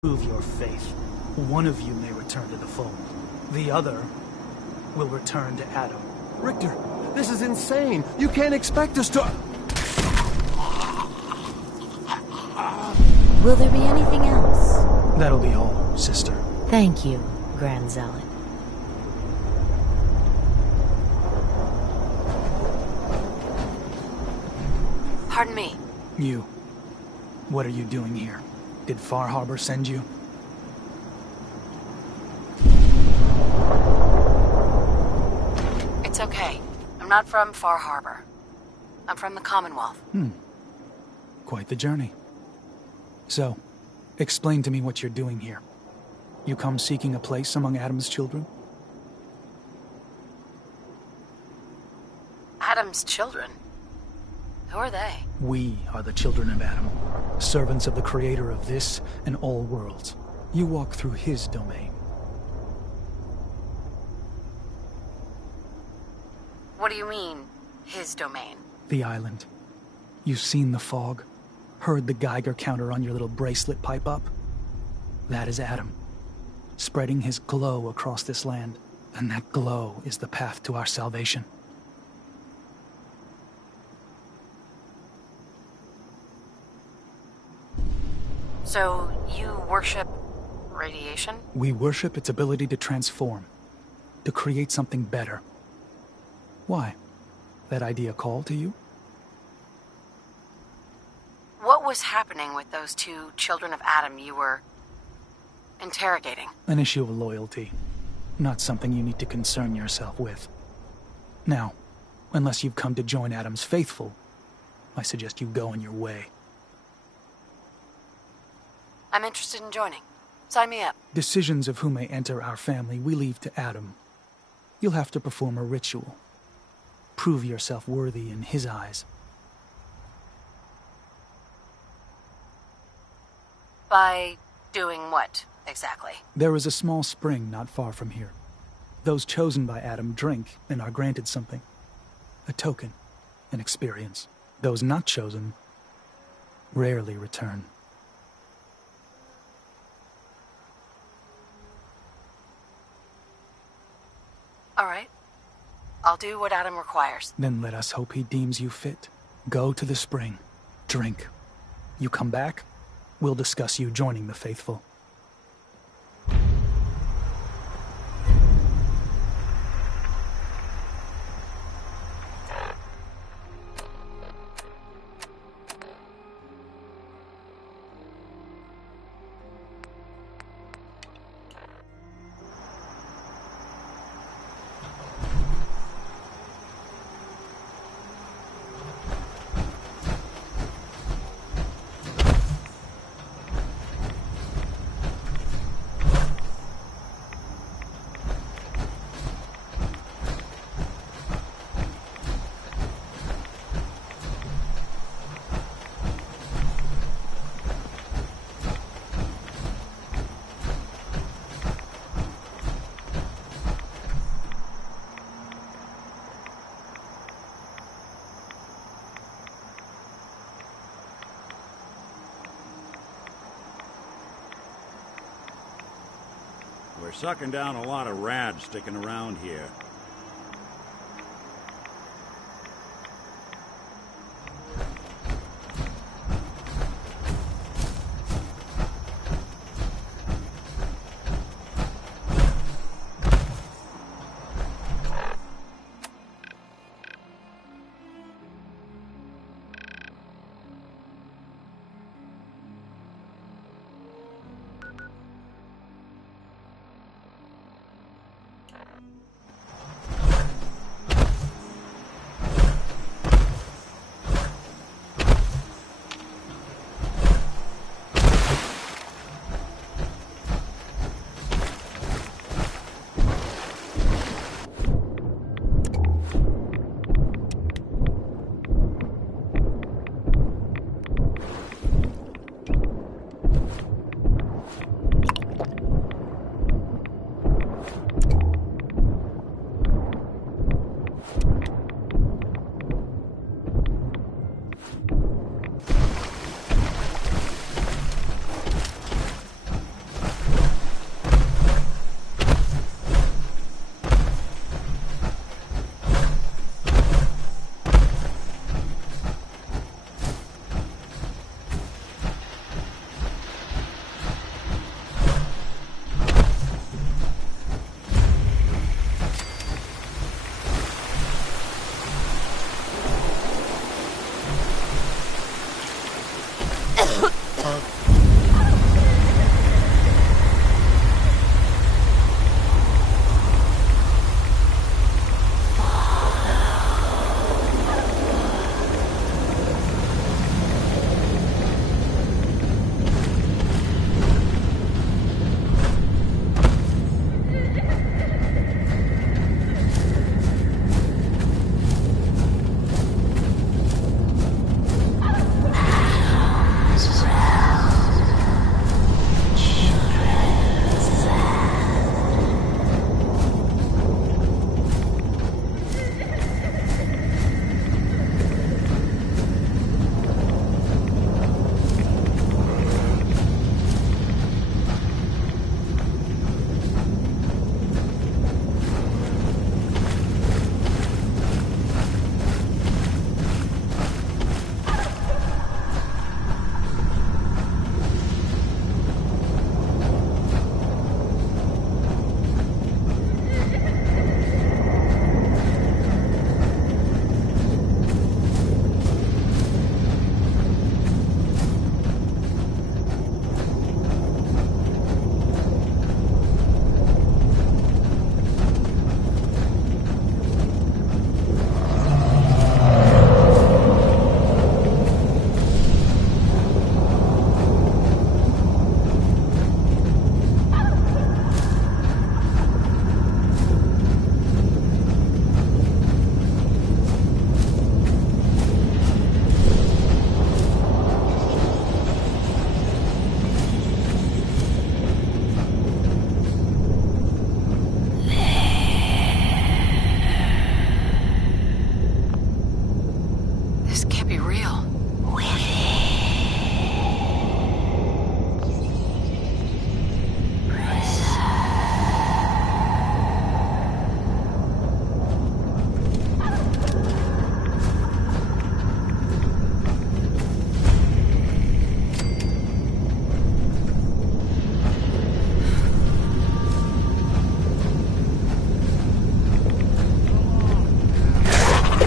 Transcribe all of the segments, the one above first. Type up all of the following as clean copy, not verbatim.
Prove your faith. One of you may return to the fold. The other will return to Adam. Richter, this is insane. You can't expect us to... Will there be anything else? That'll be all, sister. Thank you, Grand Zealot. Pardon me. You. What are you doing here? Did Far Harbor send you? It's okay. I'm not from Far Harbor. I'm from the Commonwealth. Quite the journey. So, explain to me what you're doing here. You come seeking a place among Adam's children? Adam's children? Who are they? We are the children of Adam, servants of the creator of this and all worlds. You walk through his domain. What do you mean, his domain? The island. You've seen the fog, heard the Geiger counter on your little bracelet pipe up? That is Adam, spreading his glow across this land, and that glow is the path to our salvation. So, you worship radiation? We worship its ability to transform, to create something better. Why? That idea call to you? What was happening with those two children of Adam you were interrogating? An issue of loyalty. Not something you need to concern yourself with. Now, unless you've come to join Adam's faithful, I suggest you go on your way. I'm interested in joining. Sign me up. Decisions of who may enter our family we leave to Adam. You'll have to perform a ritual. Prove yourself worthy in his eyes. By doing what, exactly? There is a small spring not far from here. Those chosen by Adam drink and are granted something. A token, an experience. Those not chosen rarely return. All right. I'll do what Adam requires. Then let us hope he deems you fit. Go to the spring. Drink. You come back, we'll discuss you joining the faithful. We're sucking down a lot of rads sticking around here.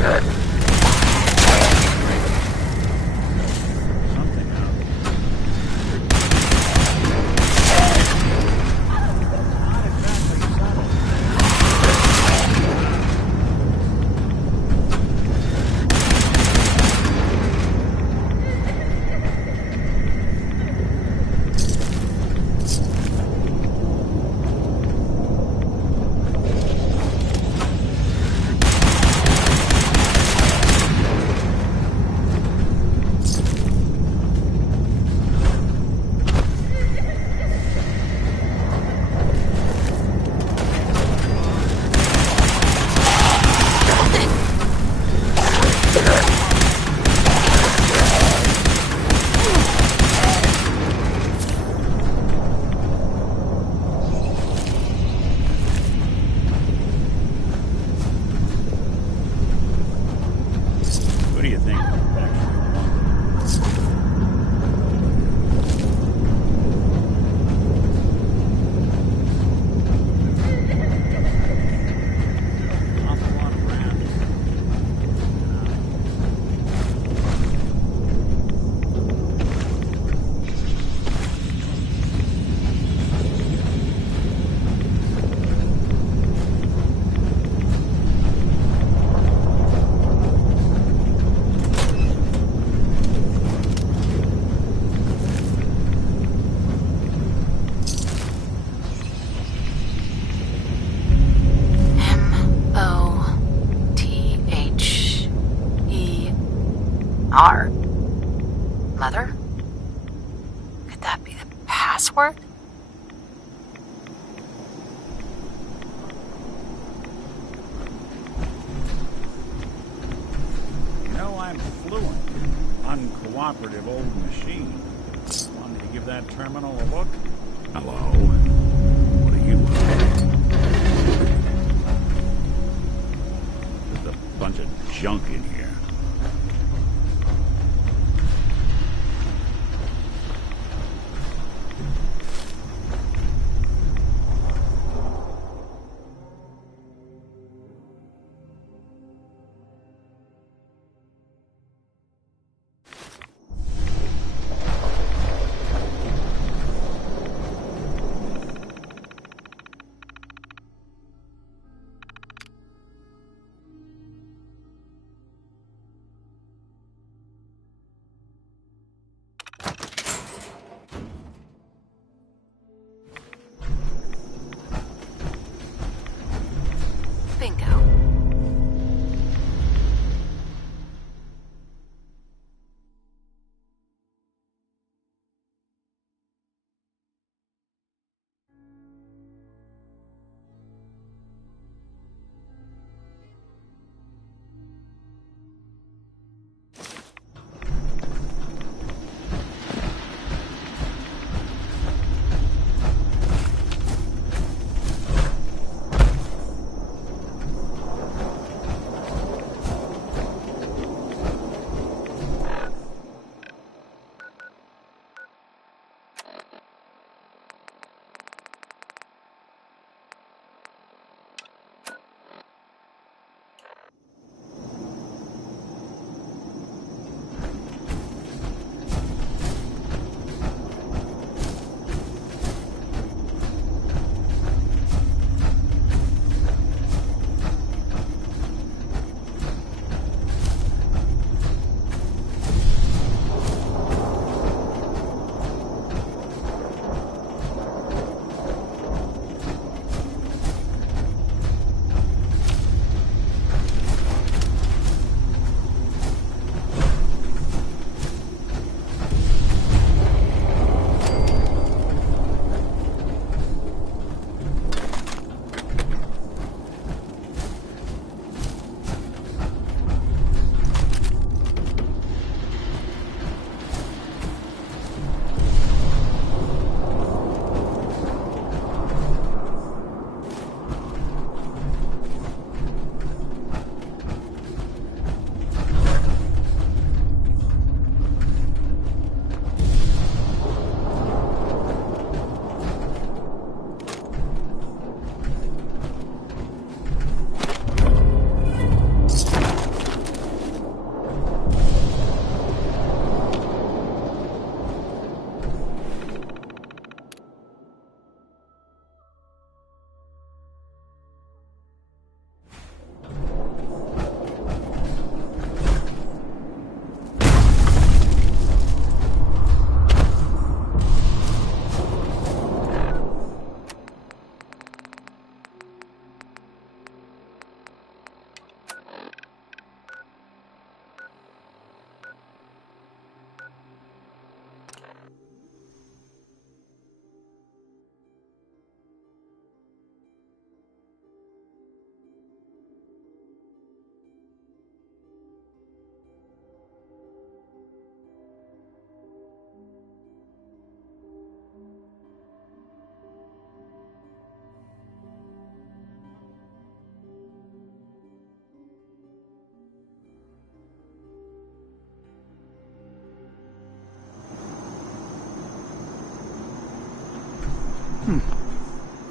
Something out. Not exactly subtle. Who do you think actually won? Awful lot of rats. Mother? Mother? Could that be the password? You know, I'm fluent in uncooperative old machine. Want me to give that terminal a look? Hello? What are you? There's a bunch of junk in here.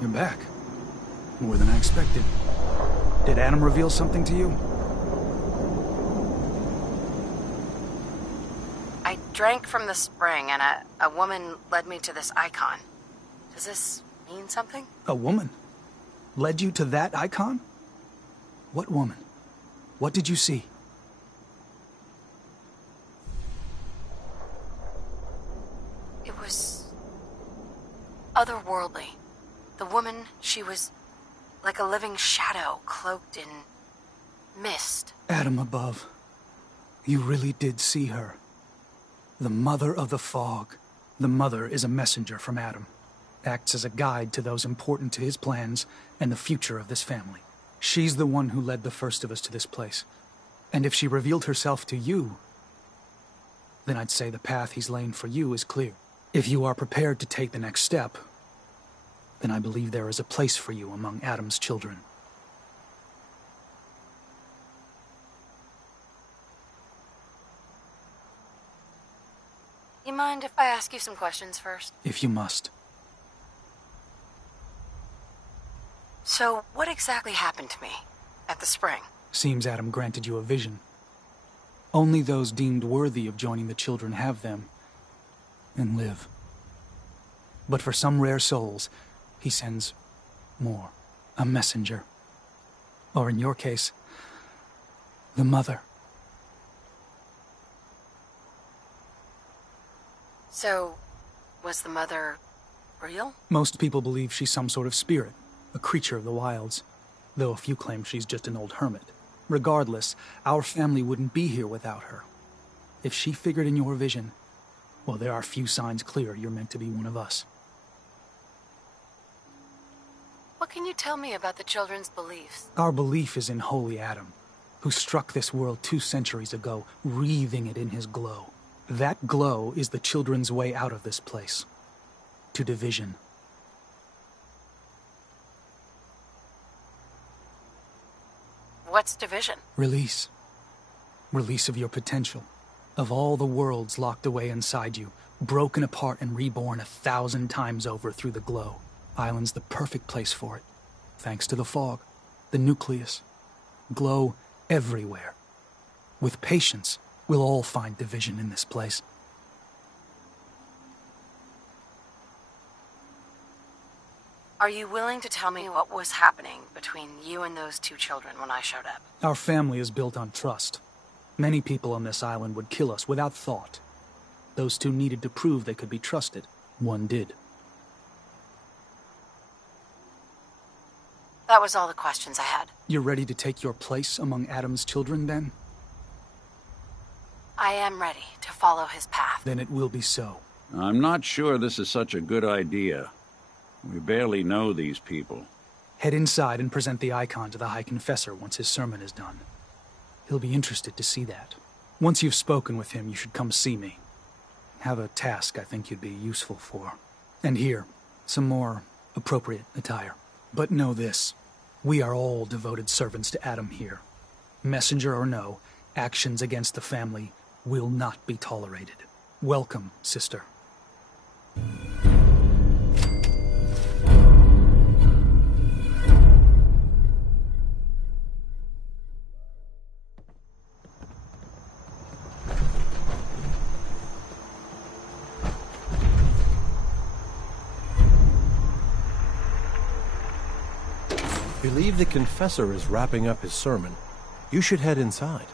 You're back. More than I expected. Did Adam reveal something to you? I drank from the spring, and a woman led me to this icon. Does this mean something? A woman? Led you to that icon? What woman? What did you see? It was otherworldly. The woman, she was like a living shadow cloaked in mist. Adam above. You really did see her. The Mother of the Fog. The Mother is a messenger from Adam. Acts as a guide to those important to his plans and the future of this family. She's the one who led the first of us to this place. And if she revealed herself to you, then I'd say the path he's laying for you is clear. If you are prepared to take the next step, then I believe there is a place for you among Adam's children. You mind if I ask you some questions first? If you must. So, what exactly happened to me at the spring? Seems Adam granted you a vision. Only those deemed worthy of joining the children have them, and live. But for some rare souls, he sends more. A messenger. Or in your case, the Mother. So, was the Mother real? Most people believe she's some sort of spirit, a creature of the wilds, though a few claim she's just an old hermit. Regardless, our family wouldn't be here without her. If she figured in your vision, well, there are few signs clear you're meant to be one of us. What can you tell me about the children's beliefs? Our belief is in Holy Adam, who struck this world 2 centuries ago, wreathing it in his glow. That glow is the children's way out of this place. To division. What's division? Release. Release of your potential. Of all the worlds locked away inside you, broken apart and reborn 1,000 times over through the glow. Island's the perfect place for it. Thanks to the fog, the nucleus. Glow everywhere. With patience, we'll all find division in this place. Are you willing to tell me what was happening between you and those 2 children when I showed up? Our family is built on trust. Many people on this island would kill us without thought. Those 2 needed to prove they could be trusted. One did. That was all the questions I had. You're ready to take your place among Adam's children, then? I am ready to follow his path. Then it will be so. I'm not sure this is such a good idea. We barely know these people. Head inside and present the icon to the High Confessor once his sermon is done. He'll be interested to see that. Once you've spoken with him, you should come see me. Have a task I think you'd be useful for. And here, some more appropriate attire. But know this, we are all devoted servants to Adam here. Messenger or no, actions against the family will not be tolerated. Welcome, sister. Believe the confessor is wrapping up his sermon. You should head inside.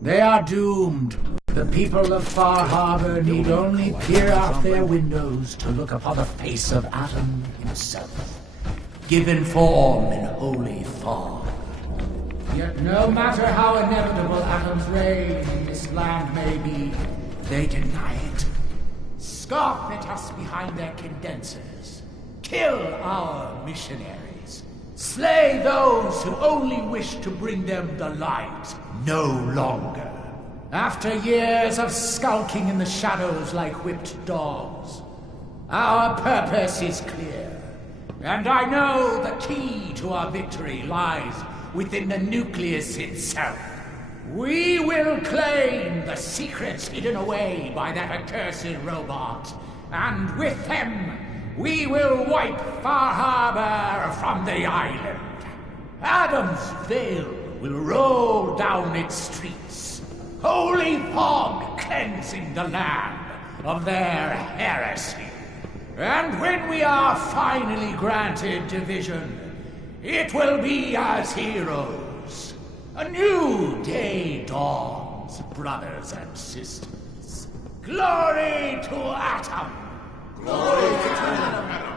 They are doomed. The people of Far Harbor need only peer out their windows to look upon the face of Adam himself, given form in holy fog. Yet no matter how inevitable Adam's reign in this land may be, they deny it. Scoff at us behind their condensers. Kill our missionaries. Slay those who only wish to bring them the light no longer. After years of skulking in the shadows like whipped dogs, our purpose is clear. And I know the key to our victory lies within the nucleus itself. We will claim the secrets hidden away by that accursed robot, and with them, we will wipe Far Harbor from the island. Adam's Veil will roll down its streets, holy fog cleansing the land of their heresy. And when we are finally granted division, it will be as heroes. A new day dawns, brothers and sisters. Glory to Atom! Glory to Atom!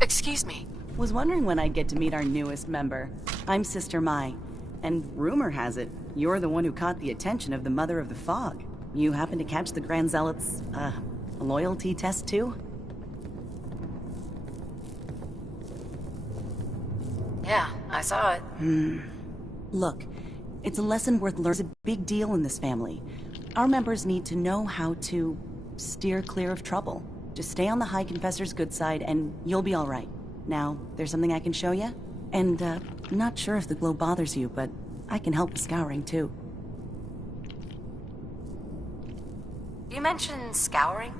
Excuse me. Was wondering when I'd get to meet our newest member. I'm Sister Mai, and rumor has it, you're the one who caught the attention of the Mother of the Fog. You happen to catch the Grand Zealot's, loyalty test too? Yeah, I saw it. Look, it's a lesson worth learning. It's a big deal in this family. Our members need to know how to steer clear of trouble. Just stay on the High Confessor's good side, and you'll be all right. Now, there's something I can show you? And, not sure if the glow bothers you, but I can help with scouring, too. You mentioned scouring?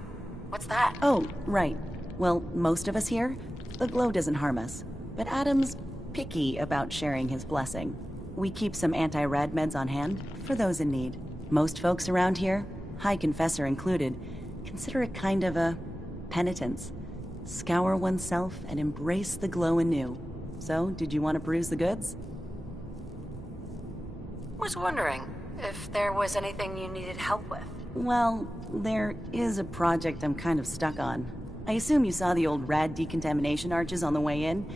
What's that? Oh, right. Well, most of us here, the glow doesn't harm us. But Adam's picky about sharing his blessing. We keep some anti-rad meds on hand for those in need. Most folks around here, High Confessor included, consider it kind of a penitence. Scour oneself and embrace the glow anew. So, did you want to peruse the goods? Was wondering if there was anything you needed help with. Well, there is a project I'm kind of stuck on. I assume you saw the old rad decontamination arches on the way in.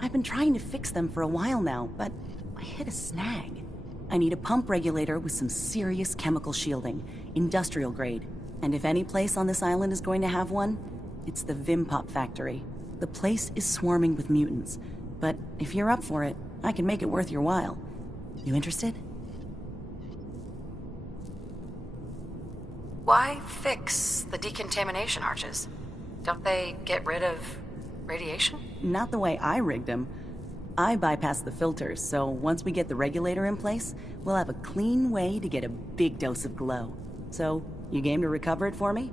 I've been trying to fix them for a while now, but I hit a snag. I need a pump regulator with some serious chemical shielding, industrial grade. And if any place on this island is going to have one, it's the Vimpop factory. The place is swarming with mutants, but if you're up for it, I can make it worth your while. You interested? Why fix the decontamination arches? Don't they get rid of radiation? Not the way I rigged them. I bypassed the filters, so once we get the regulator in place, we'll have a clean way to get a big dose of glow. So, you game to recover it for me?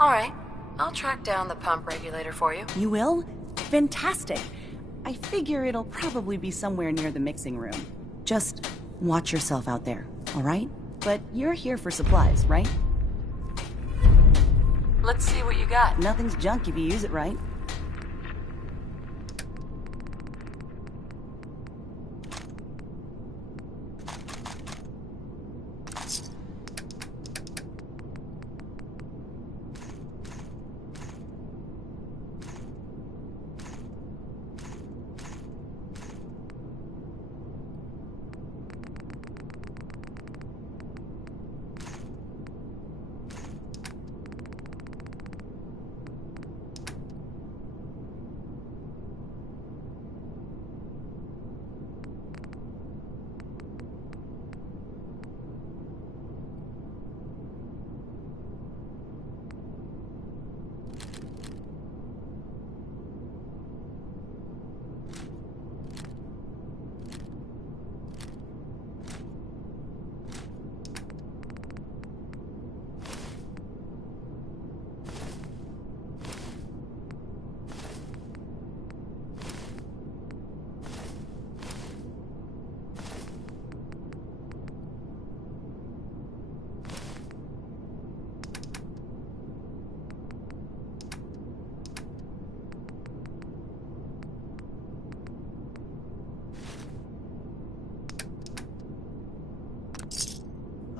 Alright, I'll track down the pump regulator for you. You will? Fantastic! I figure it'll probably be somewhere near the mixing room. Just watch yourself out there, alright? But you're here for supplies, right? Let's see what you got. Nothing's junk if you use it right.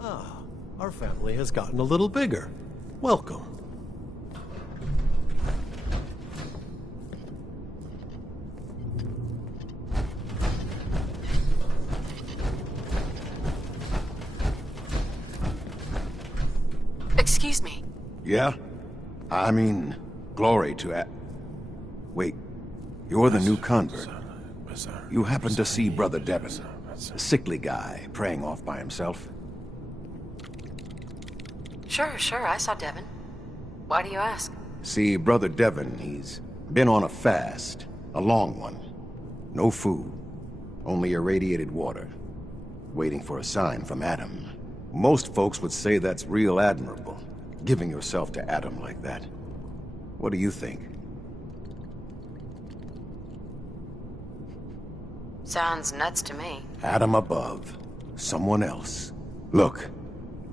Ah, our family has gotten a little bigger. Welcome. Excuse me. Yeah? I mean, glory to Wait, you're the new convert. You happened to see Brother Devon, a sickly guy praying off by himself? Sure, I saw Devon. Why do you ask? See, Brother Devon, he's been on a fast, a long one. No food, only irradiated water, waiting for a sign from Adam. Most folks would say that's real admirable, giving yourself to Adam like that. What do you think? Sounds nuts to me. Adam above, someone else. Look,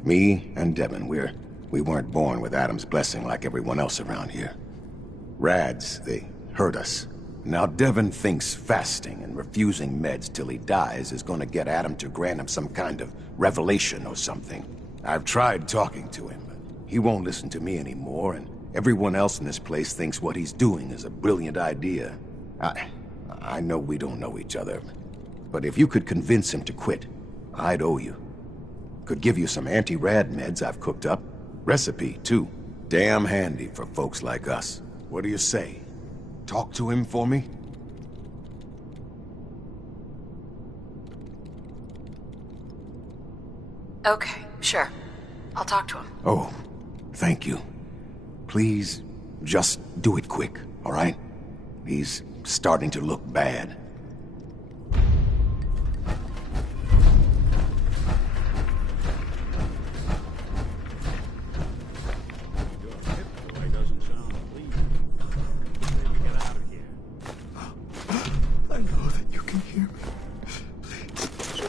me and Devon, we weren't born with Adam's blessing like everyone else around here. Rads, they hurt us. Now Devon thinks fasting and refusing meds till he dies is gonna get Adam to grant him some kind of revelation or something. I've tried talking to him, but he won't listen to me anymore, and everyone else in this place thinks what he's doing is a brilliant idea. I know we don't know each other, but if you could convince him to quit, I'd owe you. Could give you some anti-rad meds I've cooked up. Recipe, too. Damn handy for folks like us. What do you say? Talk to him for me? Okay, sure. I'll talk to him. Oh, thank you. Please, just do it quick, all right? He's starting to look bad. I know that you can hear me.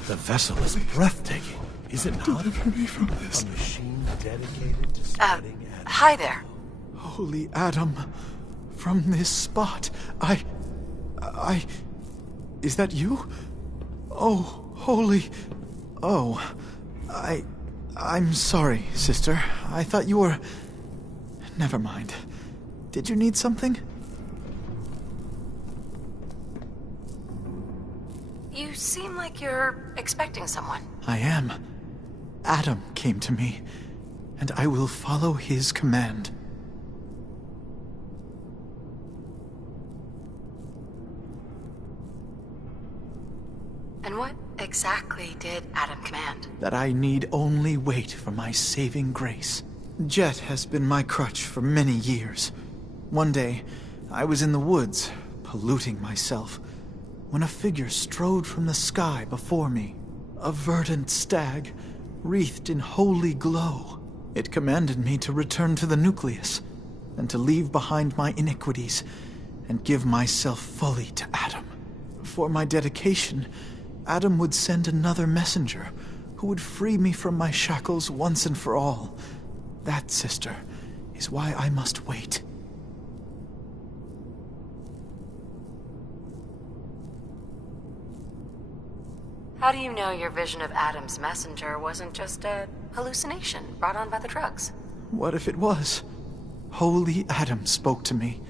The vessel is breathtaking, is it not? Deliver me from this. A machine dedicated to spreading Adam. Hi there. Holy Adam, from this spot, Is that you? Oh, holy... Oh, I'm sorry, sister. I thought you were... Never mind. Did you need something? You seem like you're expecting someone. I am. Adam came to me, and I will follow his command. And what exactly did Adam command? That I need only wait for my saving grace. Jet has been my crutch for many years. One day, I was in the woods, polluting myself, when a figure strode from the sky before me. A verdant stag, wreathed in holy glow. It commanded me to return to the nucleus, and to leave behind my iniquities, and give myself fully to Adam. For my dedication, Adam would send another messenger, who would free me from my shackles once and for all. That, sister, is why I must wait. How do you know your vision of Adam's messenger wasn't just a hallucination brought on by the drugs? What if it was? Holy Adam spoke to me,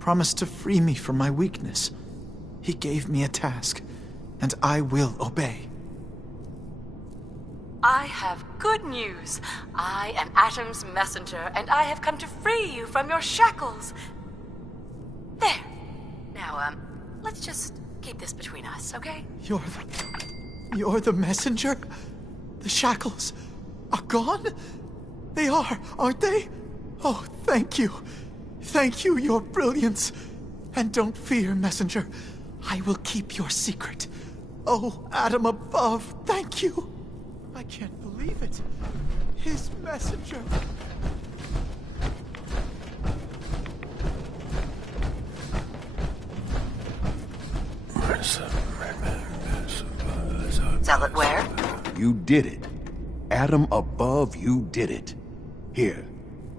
promised to free me from my weakness. He gave me a task, and I will obey. I have good news. I am Adam's messenger, and I have come to free you from your shackles. There. Now, let's just keep this between us, okay? You're the messenger? The shackles are gone? They are, aren't they? Oh, thank you. Thank you, your brilliance. And don't fear, messenger. I will keep your secret. Oh, Adam above, thank you. I can't believe it. His messenger. Zealot where? You did it. Adam above, you did it. Here,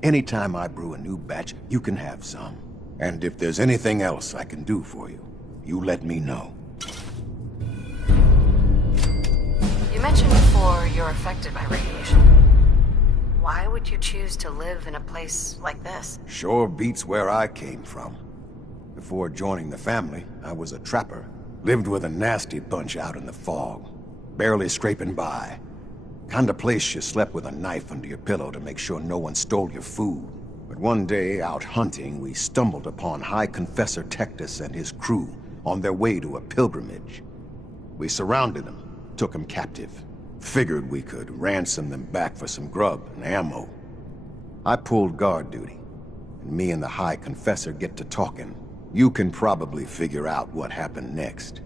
anytime I brew a new batch, you can have some. And if there's anything else I can do for you, you let me know. You mentioned before you're affected by radiation. Why would you choose to live in a place like this? Sure beats where I came from. Before joining the family, I was a trapper. Lived with a nasty bunch out in the fog. Barely scraping by. Kind of place you slept with a knife under your pillow to make sure no one stole your food. But one day, out hunting, we stumbled upon High Confessor Tectus and his crew on their way to a pilgrimage. We surrounded them, took them captive. Figured we could ransom them back for some grub and ammo. I pulled guard duty, and me and the High Confessor get to talking. You can probably figure out what happened next.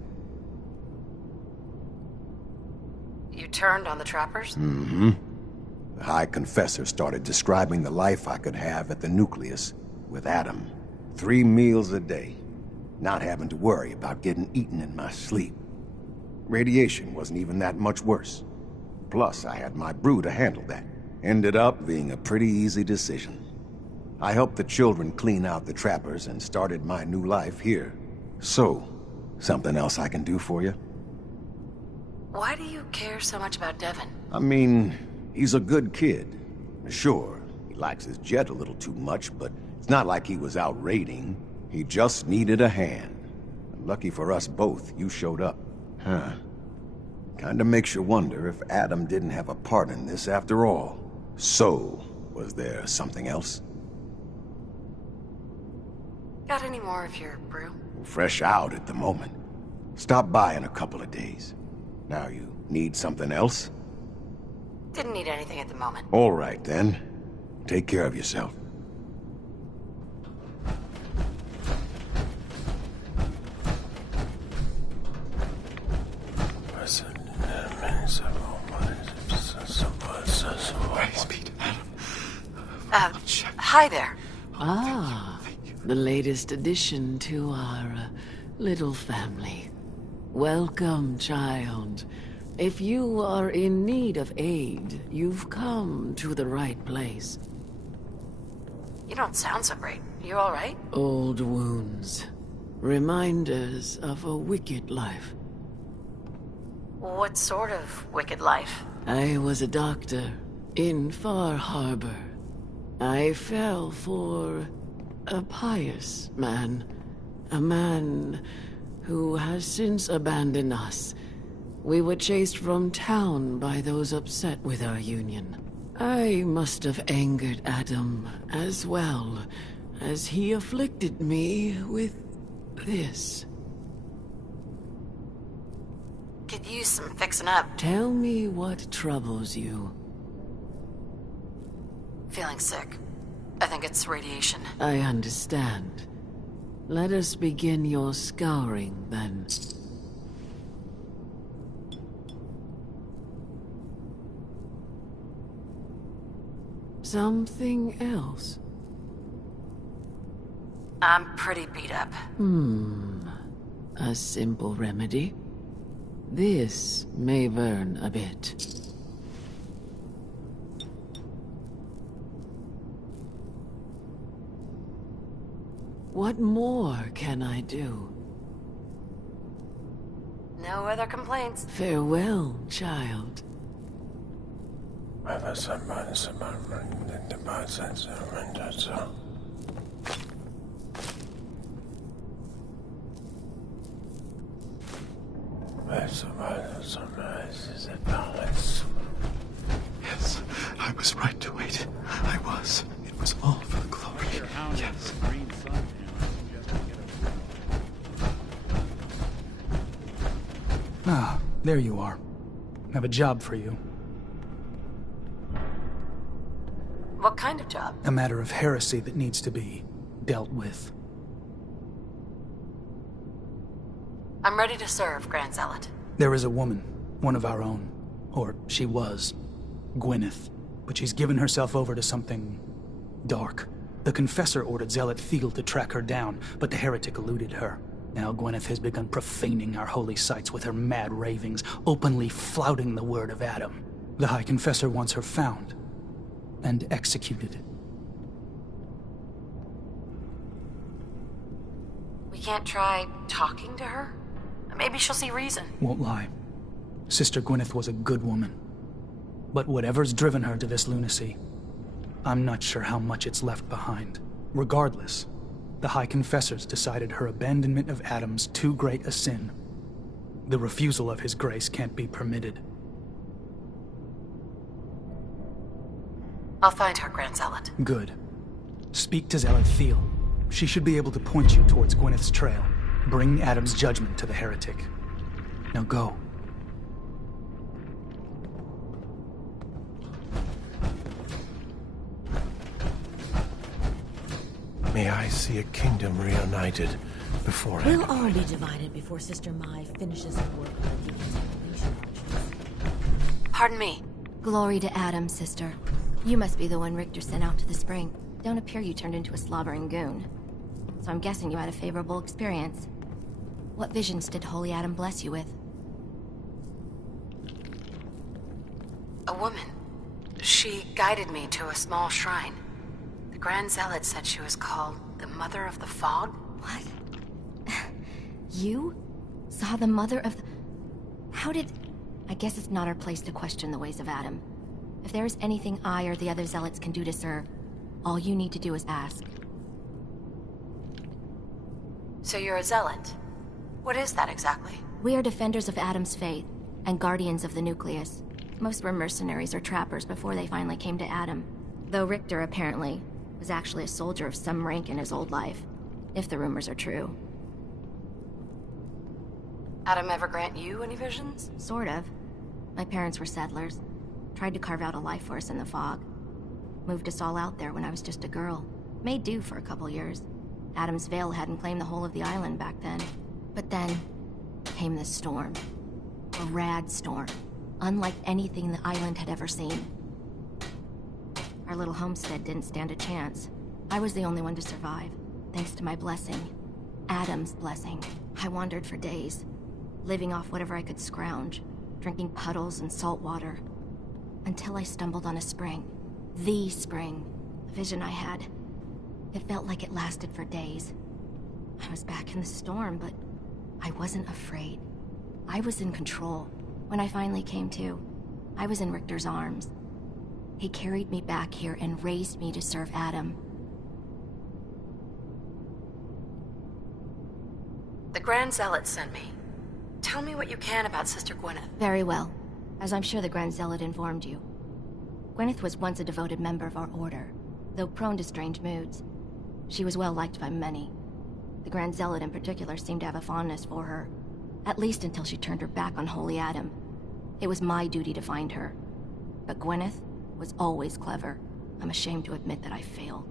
You turned on the trappers? Mm-hmm. The High Confessor started describing the life I could have at the nucleus with Adam. 3 meals a day, not having to worry about getting eaten in my sleep. Radiation wasn't even that much worse. Plus, I had my brew to handle that. Ended up being a pretty easy decision. I helped the children clean out the trappers and started my new life here. So, something else I can do for you? Why do you care so much about Devon? I mean, he's a good kid. Sure, he likes his jet a little too much, but it's not like he was out raiding. He just needed a hand. Lucky for us both, you showed up. Huh. Kinda makes you wonder if Adam didn't have a part in this after all. So, was there something else? Got any more of your brew? Fresh out at the moment. Stop by in a couple of days. Now you need something else? Didn't need anything at the moment. All right, then. Take care of yourself. Hi there. Ah, the latest addition to our little family. Welcome, child. If you are in need of aid, you've come to the right place. You don't sound so great. You all right? Old wounds. Reminders of a wicked life. What sort of wicked life? I was a doctor in Far Harbor. I fell for a pious man. A man who has since abandoned us. We were chased from town by those upset with our union. I must have angered Adam as well, as he afflicted me with this. Could use some fixing up. Tell me what troubles you. Feeling sick. I think it's radiation. I understand. Let us begin your scouring, then. Something else? I'm pretty beat up. A simple remedy. This may burn a bit. What more can I do? No other complaints. Farewell, child. Yes, I was right to wait. I was. It was all for the glory. Yes. Ah, there you are. I have a job for you. What kind of job? A matter of heresy that needs to be dealt with. I'm ready to serve, Grand Zealot. There is a woman, one of our own. Or she was. Gwyneth. But she's given herself over to something dark. The Confessor ordered Zealot Field to track her down, but the heretic eluded her. Now Gwyneth has begun profaning our holy sites with her mad ravings, openly flouting the word of Adam. The High Confessor wants her found and executed. We can't try talking to her? Maybe she'll see reason. Won't lie. Sister Gwyneth was a good woman. But whatever's driven her to this lunacy, I'm not sure how much it's left behind. Regardless, the High Confessors decided her abandonment of Adam's too great a sin. The refusal of his grace can't be permitted. I'll find her, Grand Zealot. Good. Speak to Zealot Thiel. She should be able to point you towards Gwyneth's trail. Bring Adam's judgment to the heretic. Now go. May I see a kingdom reunited before We'll I... all be divided before Sister Mai finishes her work on the decontamination arches. Pardon me. Glory to Adam, sister. You must be the one Richter sent out to the spring. Don't appear you turned into a slobbering goon. So I'm guessing you had a favorable experience. What visions did Holy Adam bless you with? A woman. She guided me to a small shrine. The Grand Zealot said she was called the Mother of the Fog. What? You? Saw the Mother of the... How did... I guess it's not our place to question the ways of Adam. If there is anything I or the other Zealots can do to serve, all you need to do is ask. So you're a Zealot? What is that exactly? We are defenders of Adam's faith, and guardians of the nucleus. Most were mercenaries or trappers before they finally came to Adam. Though Richter, apparently, was actually a soldier of some rank in his old life. If the rumors are true. Adam ever grant you any visions? Sort of. My parents were settlers. Tried to carve out a life for us in the fog. Moved us all out there when I was just a girl. Made do for a couple years. Adam's Veil hadn't claimed the whole of the island back then. But then came this storm. A rad storm. Unlike anything the island had ever seen. Our little homestead didn't stand a chance. I was the only one to survive, thanks to my blessing. Adam's blessing. I wandered for days, living off whatever I could scrounge, drinking puddles and salt water, until I stumbled on a spring. The spring. A vision I had. It felt like it lasted for days. I was back in the storm, but I wasn't afraid. I was in control. When I finally came to, I was in Richter's arms. He carried me back here and raised me to serve Adam. The Grand Zealot sent me. Tell me what you can about Sister Gwyneth. Very well, as I'm sure the Grand Zealot informed you. Gwyneth was once a devoted member of our order, though prone to strange moods. She was well liked by many. The Grand Zealot in particular seemed to have a fondness for her, at least until she turned her back on Holy Adam. It was my duty to find her. But Gwyneth was always clever. I'm ashamed to admit that I failed.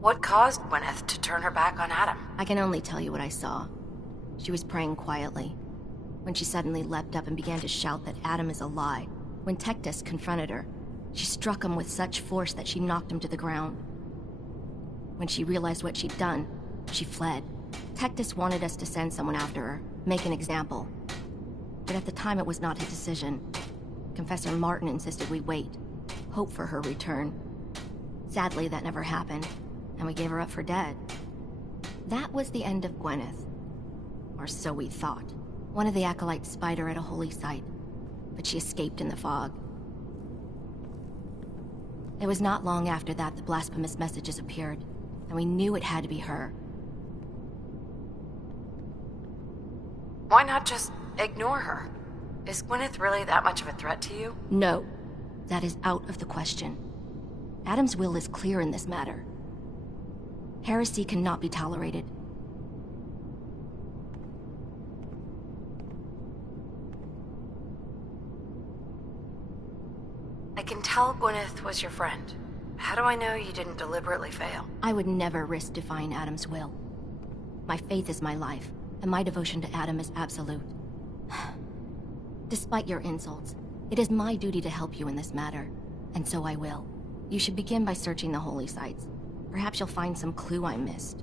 What caused Gwyneth to turn her back on Adam? I can only tell you what I saw. She was praying quietly, when she suddenly leapt up and began to shout that Adam is a lie. When Tectus confronted her, she struck him with such force that she knocked him to the ground. When she realized what she'd done, she fled. Tectus wanted us to send someone after her, make an example. But at the time it was not his decision. Confessor Martin insisted we wait, hope for her return. Sadly, that never happened, and we gave her up for dead. That was the end of Gwyneth. Or so we thought. One of the acolytes spied her at a holy site, but she escaped in the fog. It was not long after that the blasphemous messages appeared, and we knew it had to be her. Why not just ignore her? Is Gwyneth really that much of a threat to you? No, that is out of the question. Adam's will is clear in this matter. Heresy cannot be tolerated. I can tell Gwyneth was your friend. How do I know you didn't deliberately fail? I would never risk defying Adam's will. My faith is my life, and my devotion to Adam is absolute. Despite your insults, it is my duty to help you in this matter, and so I will. You should begin by searching the holy sites. Perhaps you'll find some clue I missed.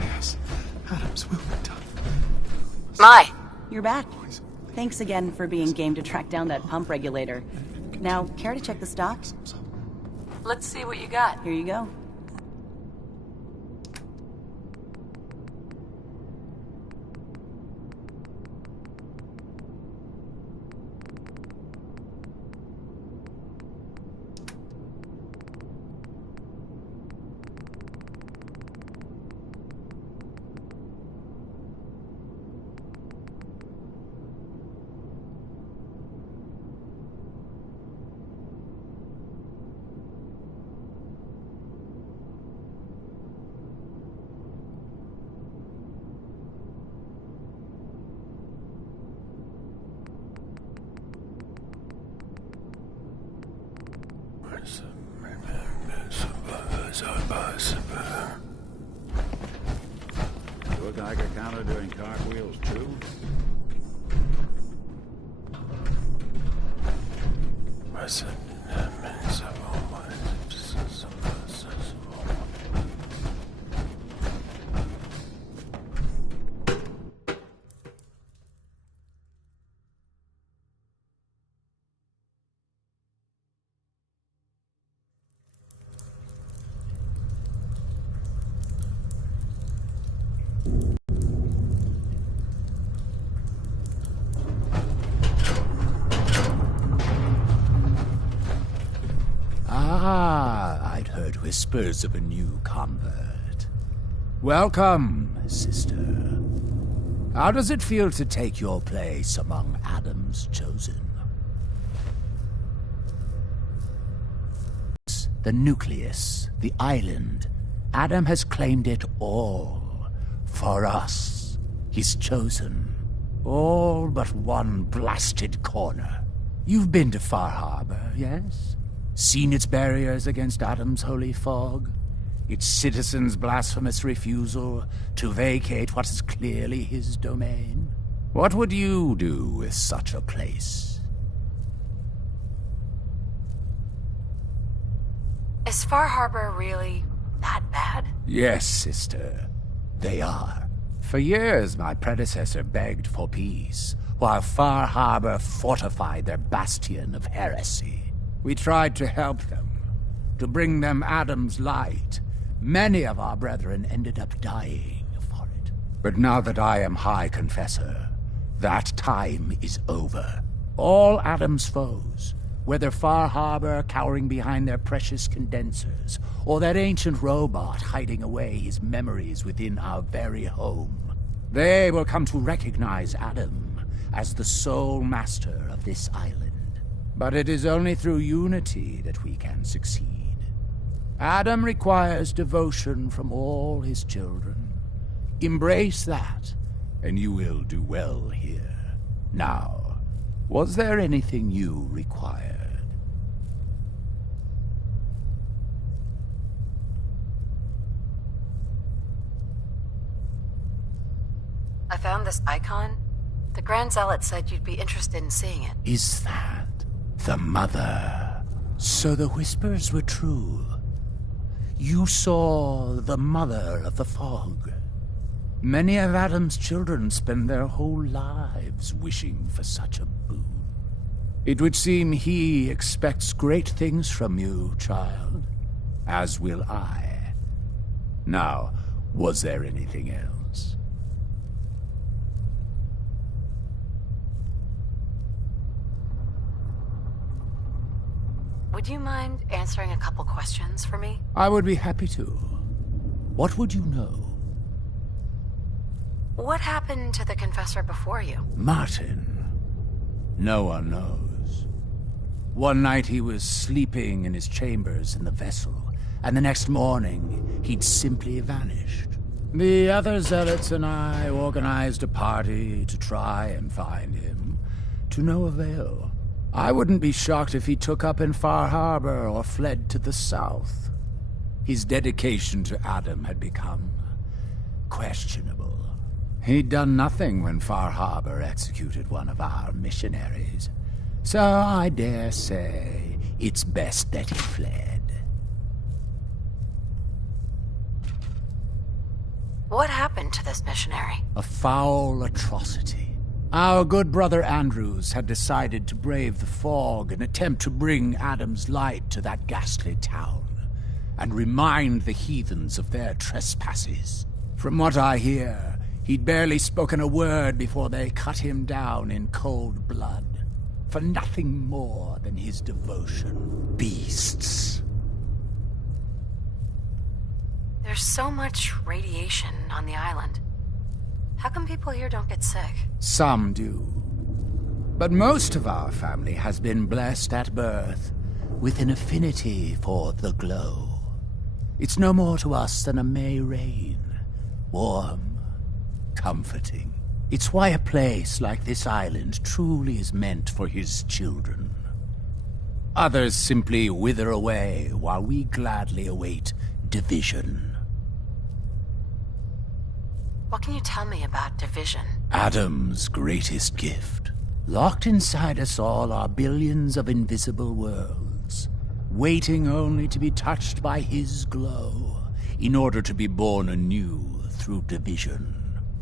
Yes, Adam's will be done. Mai! You're back. Thanks again for being game to track down that pump regulator. Now, care to check the stock? Let's see what you got. Here you go. You look like a counter doing cartwheels, too? I'd heard whispers of a new convert. Welcome, sister. How does it feel to take your place among Adam's chosen? The nucleus, the island. Adam has claimed it all. For us, his chosen. All but one blasted corner. You've been to Far Harbor, yes? Seen its barriers against Adam's holy fog? Its citizens' blasphemous refusal to vacate what is clearly his domain? What would you do with such a place? Is Far Harbor really that bad? Yes, sister. They are. For years, my predecessor begged for peace, while Far Harbor fortified their bastion of heresy. We tried to help them, to bring them Adam's light. Many of our brethren ended up dying for it. But now that I am High Confessor, that time is over. All Adam's foes, whether Far Harbor cowering behind their precious condensers, or that ancient robot hiding away his memories within our very home, they will come to recognize Adam as the sole master of this island. But it is only through unity that we can succeed. Adam requires devotion from all his children. Embrace that, and you will do well here. Now, was there anything you required? I found this icon. The Grand Zealot said you'd be interested in seeing it. Is that the Mother? So the whispers were true. You saw the Mother of the Fog. Many of Adam's children spend their whole lives wishing for such a boon. It would seem he expects great things from you, child. As will I. Now, was there anything else? Would you mind answering a couple questions for me? I would be happy to. What would you know? What happened to the Confessor before you? Martin. No one knows. One night he was sleeping in his chambers in the vessel, and the next morning he'd simply vanished. The other zealots and I organized a party to try and find him, to no avail. I wouldn't be shocked if he took up in Far Harbor or fled to the south. His dedication to Adam had become questionable. He'd done nothing when Far Harbor executed one of our missionaries. So I dare say it's best that he fled. What happened to this missionary? A foul atrocity. Our good brother Andrews had decided to brave the fog and attempt to bring Adam's light to that ghastly town, and remind the heathens of their trespasses. From what I hear, he'd barely spoken a word before they cut him down in cold blood, for nothing more than his devotion. Beasts. There's so much radiation on the island. How come people here don't get sick? Some do. But most of our family has been blessed at birth with an affinity for the glow. It's no more to us than a May rain. Warm, comforting. It's why a place like this island truly is meant for his children. Others simply wither away while we gladly await division. What can you tell me about division? Adam's greatest gift. Locked inside us all are billions of invisible worlds, waiting only to be touched by his glow, in order to be born anew through division.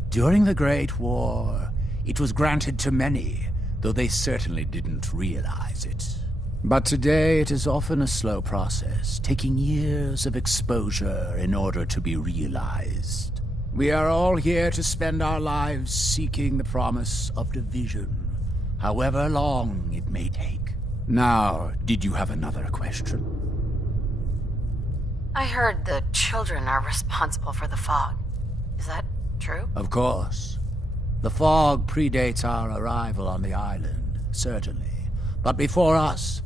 During the Great War, it was granted to many, though they certainly didn't realize it. But today it is often a slow process, taking years of exposure in order to be realized. We are all here to spend our lives seeking the promise of division, however long it may take. Now, did you have another question? I heard the children are responsible for the fog. Is that true? Of course. The fog predates our arrival on the island, certainly. But before us,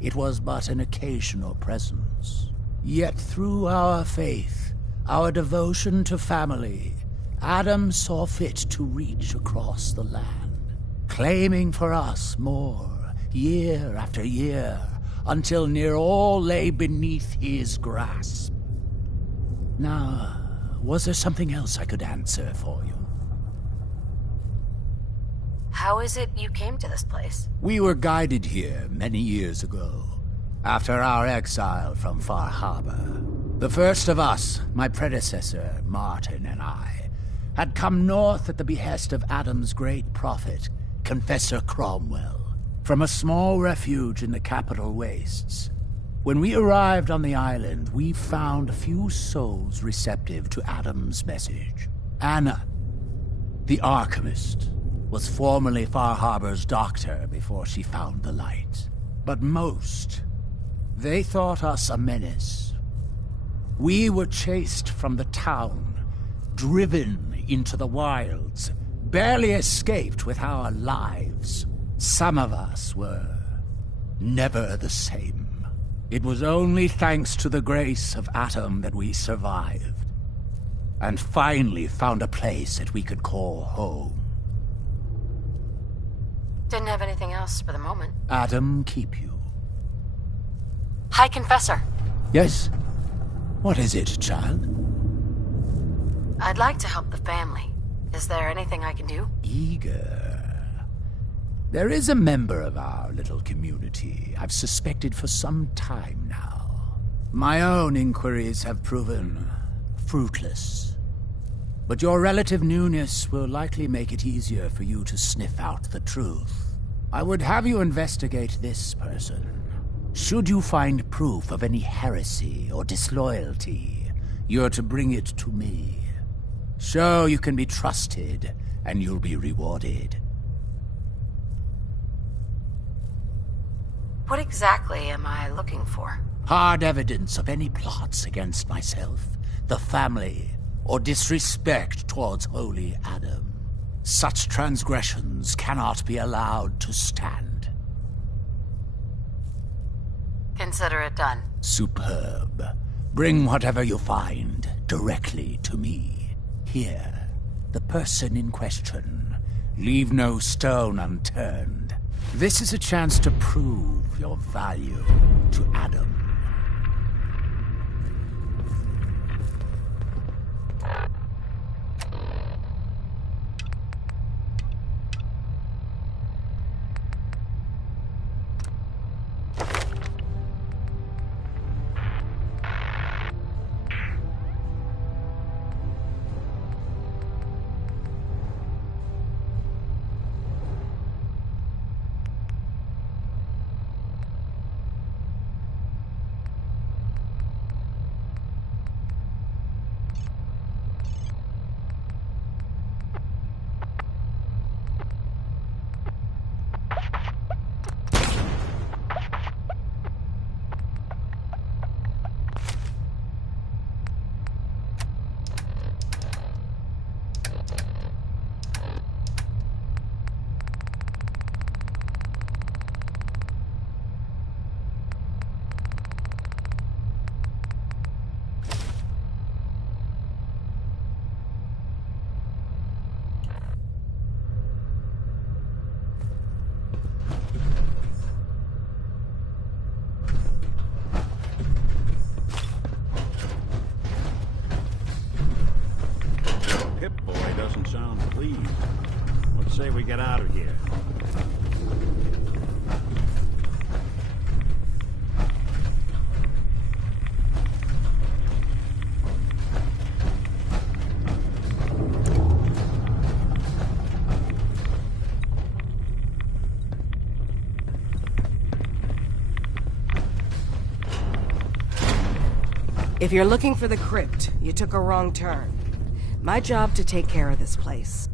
it was but an occasional presence. Yet through our faith, our devotion to family, Adam saw fit to reach across the land, claiming for us more, year after year, until near all lay beneath his grasp. Now, was there something else I could answer for you? How is it you came to this place? We were guided here many years ago, after our exile from Far Harbor. The first of us, my predecessor, Martin, and I, had come north at the behest of Adam's great prophet, Confessor Cromwell, from a small refuge in the capital wastes. When we arrived on the island, we found few souls receptive to Adam's message. Anna, the Archimist, was formerly Far Harbor's doctor before she found the light. But most, they thought us a menace. We were chased from the town, driven into the wilds, barely escaped with our lives. Some of us were never the same. It was only thanks to the grace of Adam that we survived, and finally found a place that we could call home. Didn't have anything else for the moment. Adam keep you. Hi, Confessor. Yes? What is it, child? I'd like to help the family. Is there anything I can do? Eager. There is a member of our little community I've suspected for some time now. My own inquiries have proven fruitless. But your relative newness will likely make it easier for you to sniff out the truth. I would have you investigate this person. Should you find proof of any heresy or disloyalty, you're to bring it to me. Show you can be trusted, and you'll be rewarded. What exactly am I looking for? Hard evidence of any plots against myself, the family, or disrespect towards holy Adam. Such transgressions cannot be allowed to stand. Consider it done. Superb. Bring whatever you find directly to me. Here, the person in question. Leave no stone unturned. This is a chance to prove your value to Adam. say we get out of here? If you're looking for the crypt, you took a wrong turn. My job to take care of this place.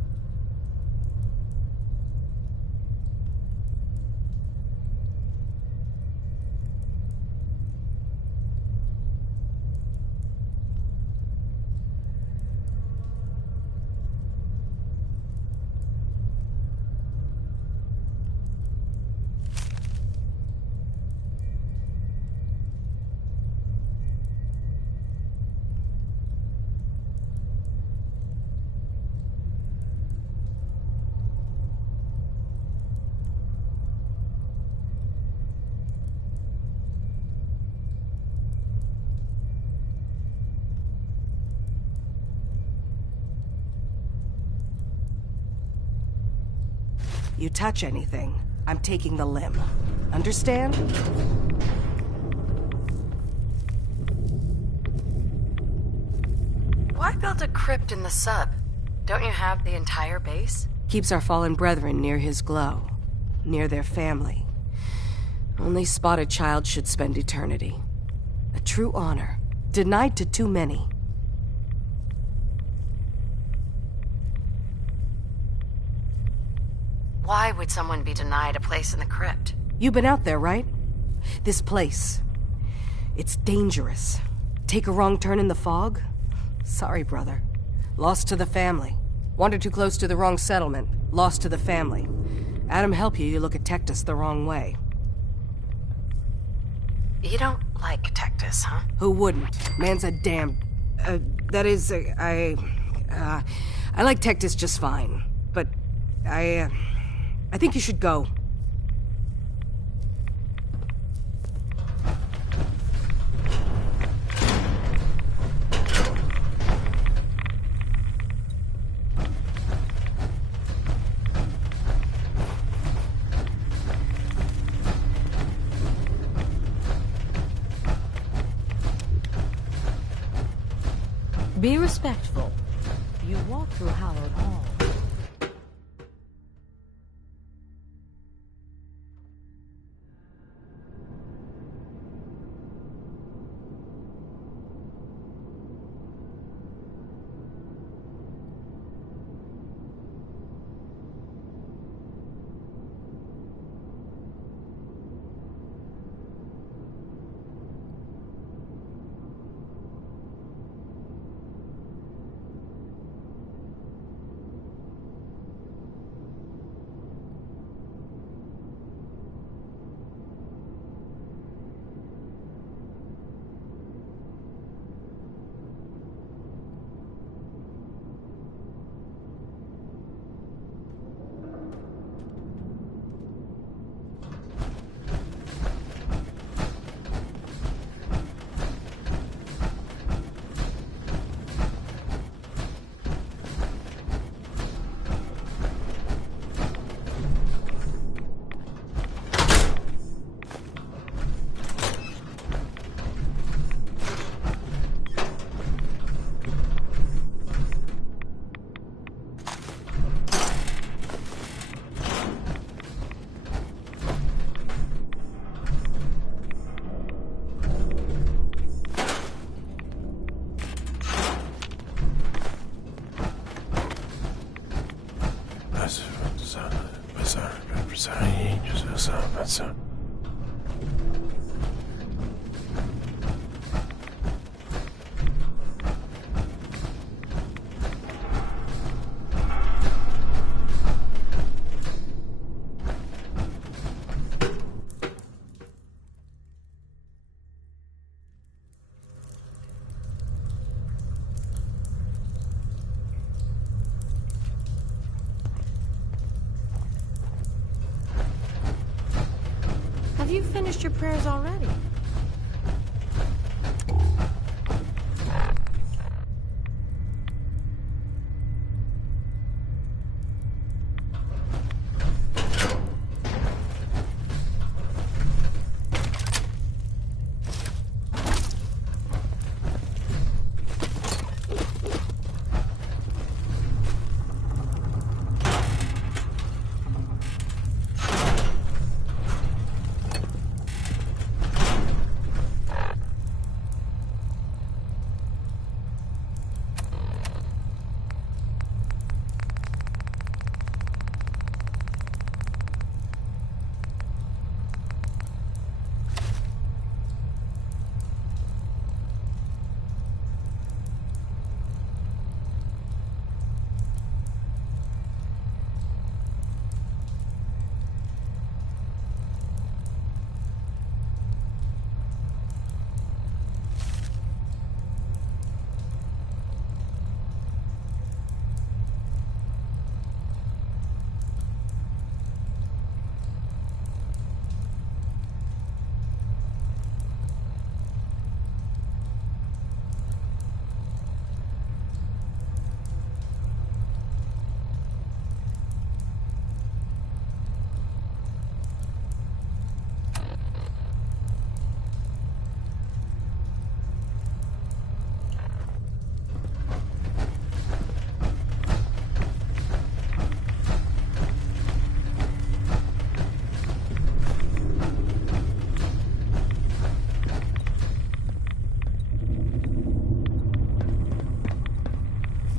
You touch anything, I'm taking the limb. Understand? Why build a crypt in the sub? Don't you have the entire base? Keeps our fallen brethren near his glow. Near their family. Only spotted child should spend eternity. A true honor. Denied to too many. Why would someone be denied a place in the crypt? You've been out there, right? This place. It's dangerous. Take a wrong turn in the fog? Sorry, brother. Lost to the family. Wandered too close to the wrong settlement. Lost to the family. Adam help you, you look at Tectus the wrong way. You don't like Tectus, huh? Who wouldn't? Man's a damn... that is, I like Tectus just fine. But, I think you should go. Be respectful. You walk through Hallowed Hall. Have you finished your prayers already?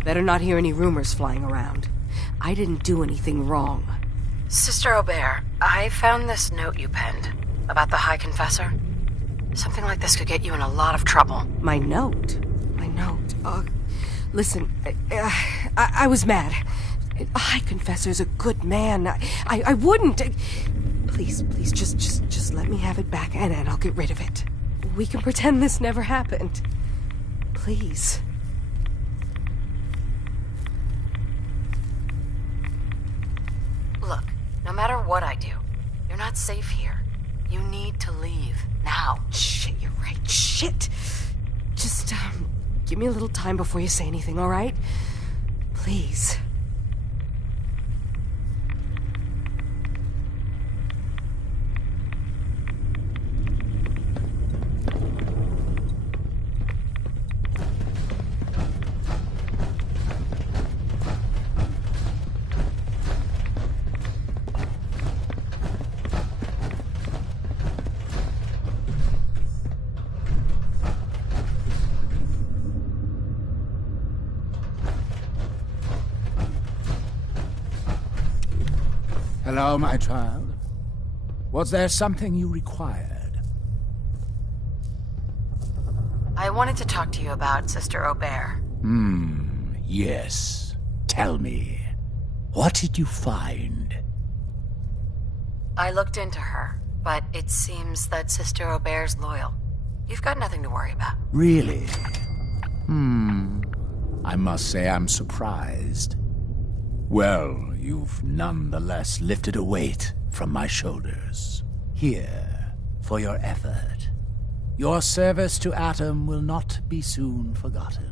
Better not hear any rumors flying around. I didn't do anything wrong. Sister Aubert, I found this note you penned about the High Confessor. Something like this could get you in a lot of trouble. My note? My note? Listen, I was mad. High Confessor's a good man. I wouldn't... Please, just let me have it back and I'll get rid of it. We can pretend this never happened. Please. Look, no matter what I do, you're not safe here. You need to leave, now. Shit, you're right. Shit! Just, give me a little time before you say anything, all right? Please. Hello, my child. Was there something you required? I wanted to talk to you about Sister Aubert. Yes. Tell me. What did you find? I looked into her, but it seems that Sister Aubert's loyal. You've got nothing to worry about. Really? I must say I'm surprised. Well, you've nonetheless lifted a weight from my shoulders. Here, for your effort. Your service to Atom will not be soon forgotten.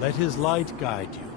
Let his light guide you.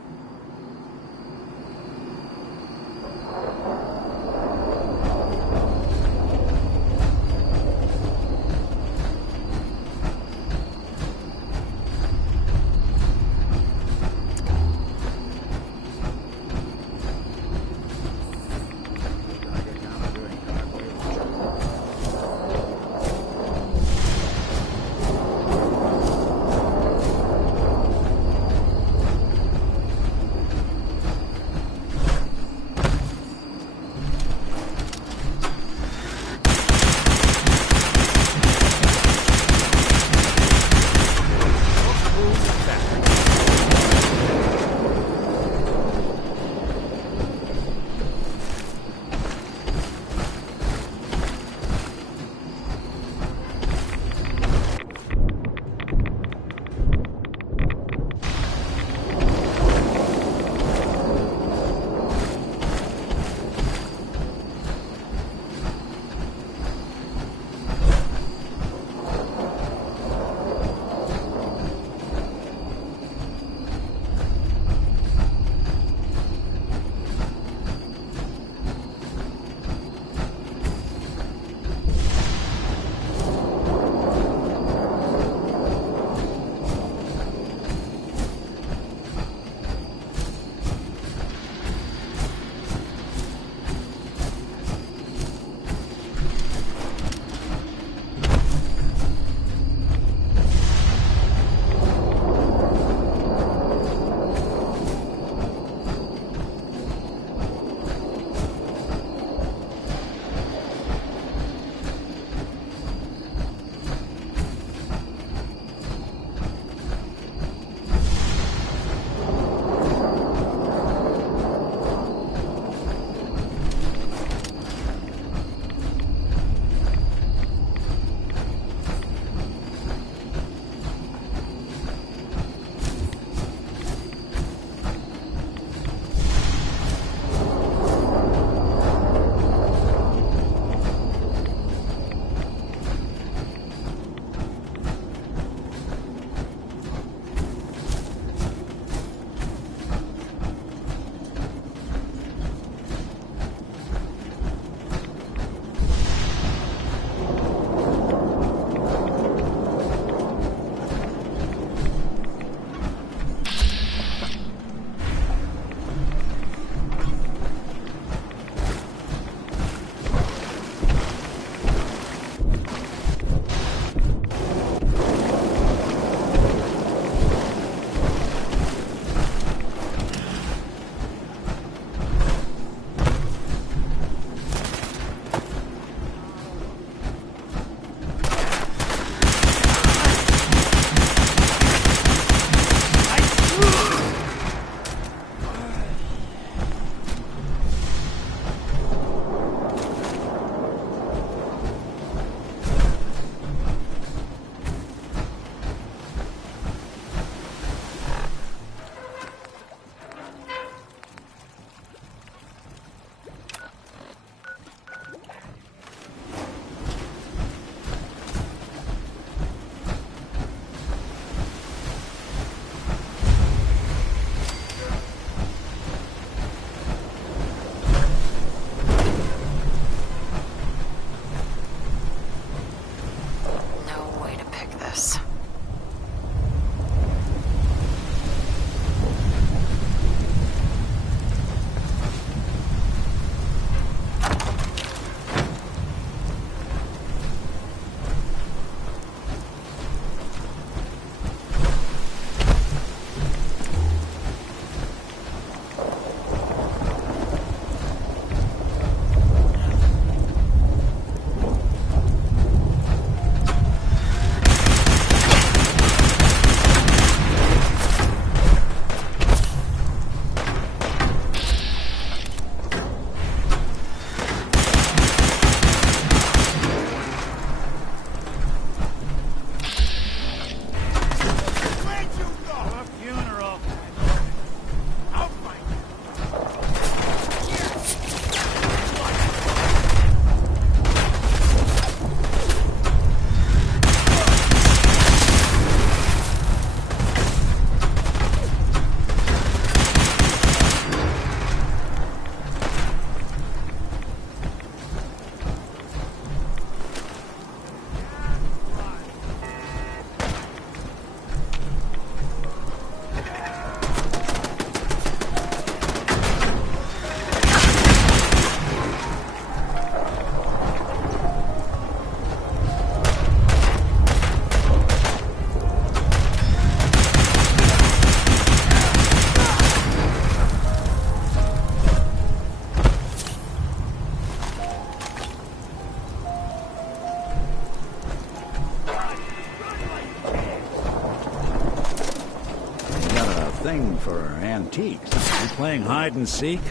thing for antiques. You playing hide and seek?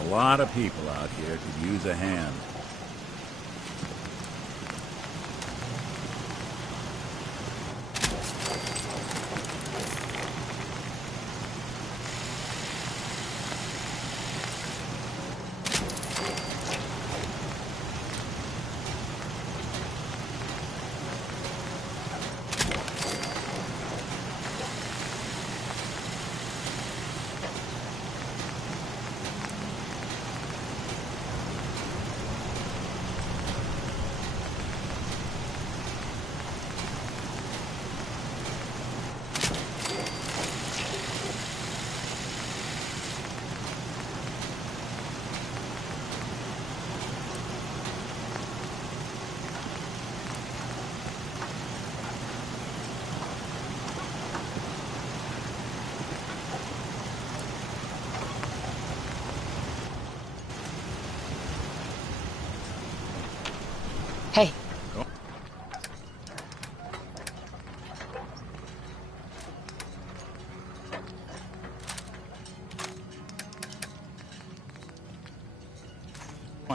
A lot of people out here could use a hand. Hey. Go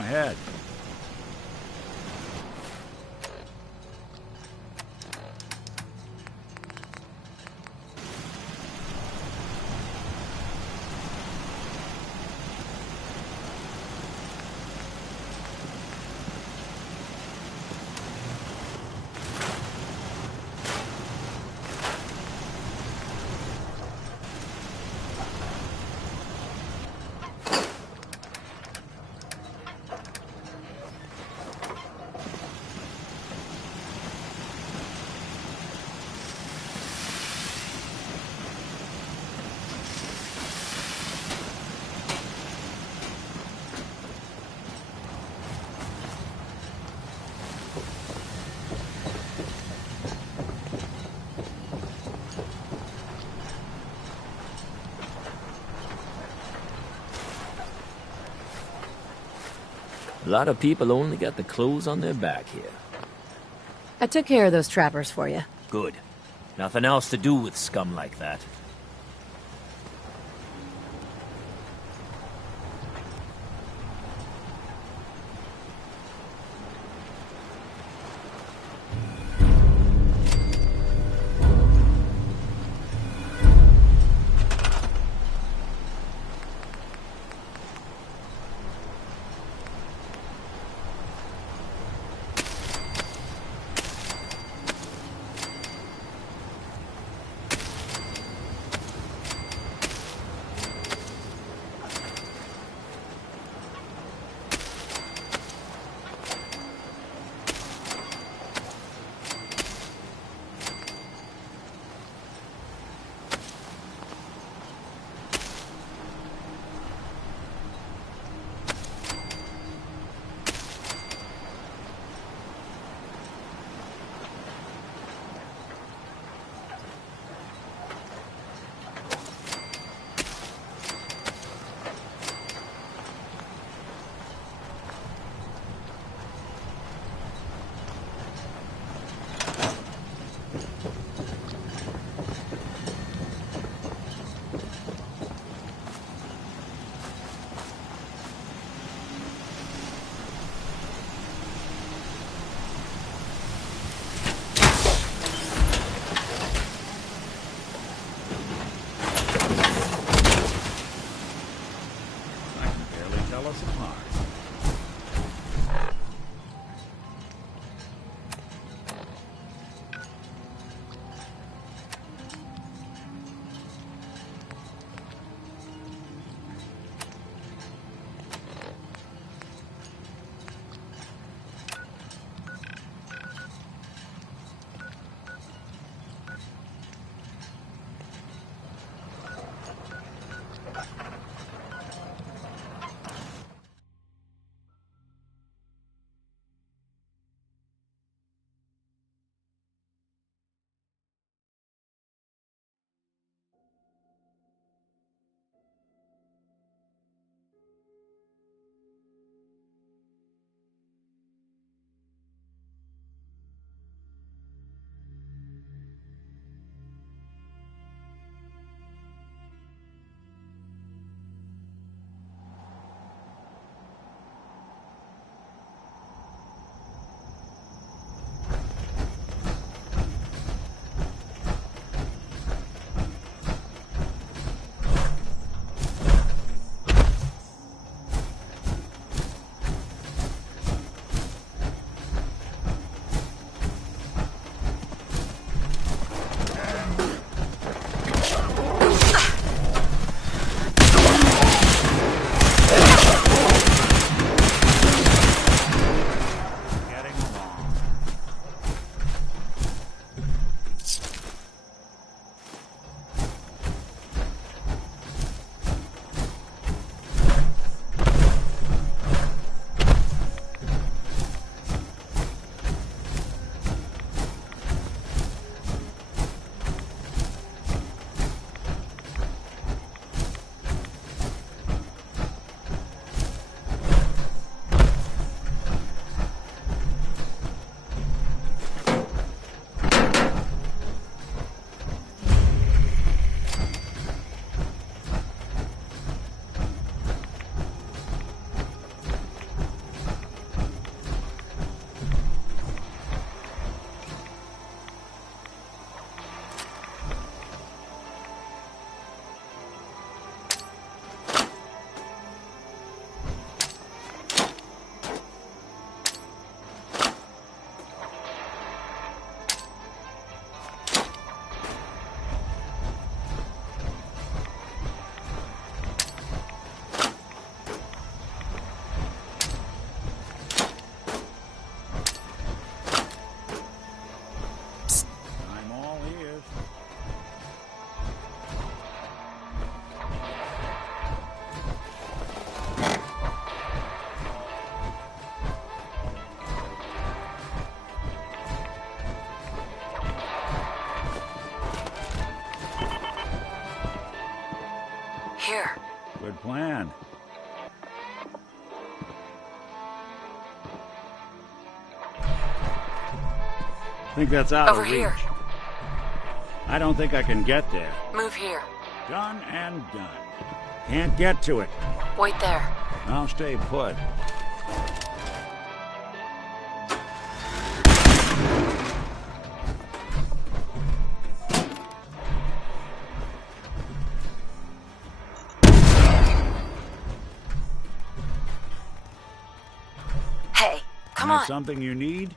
ahead. A lot of people only got the clothes on their back here. I took care of those trappers for you. Good. Nothing else to do with scum like that. Here. Good plan. Think that's out Over of reach. here. I don't think I can get there. Move here. Done and done. Can't get to it. Wait there. I'll stay put. Hey, come on. Something you need?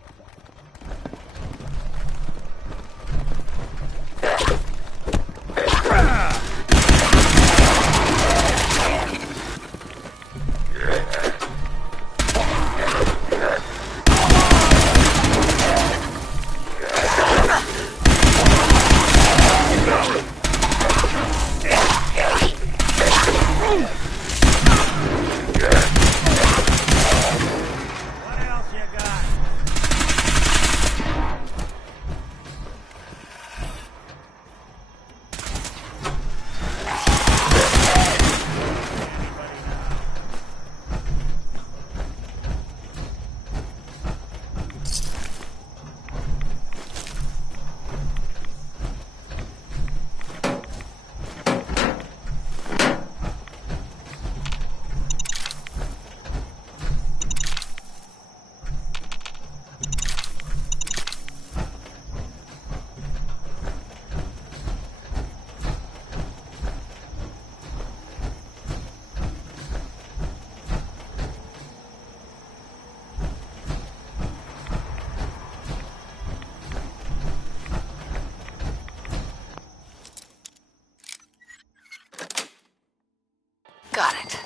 Got it.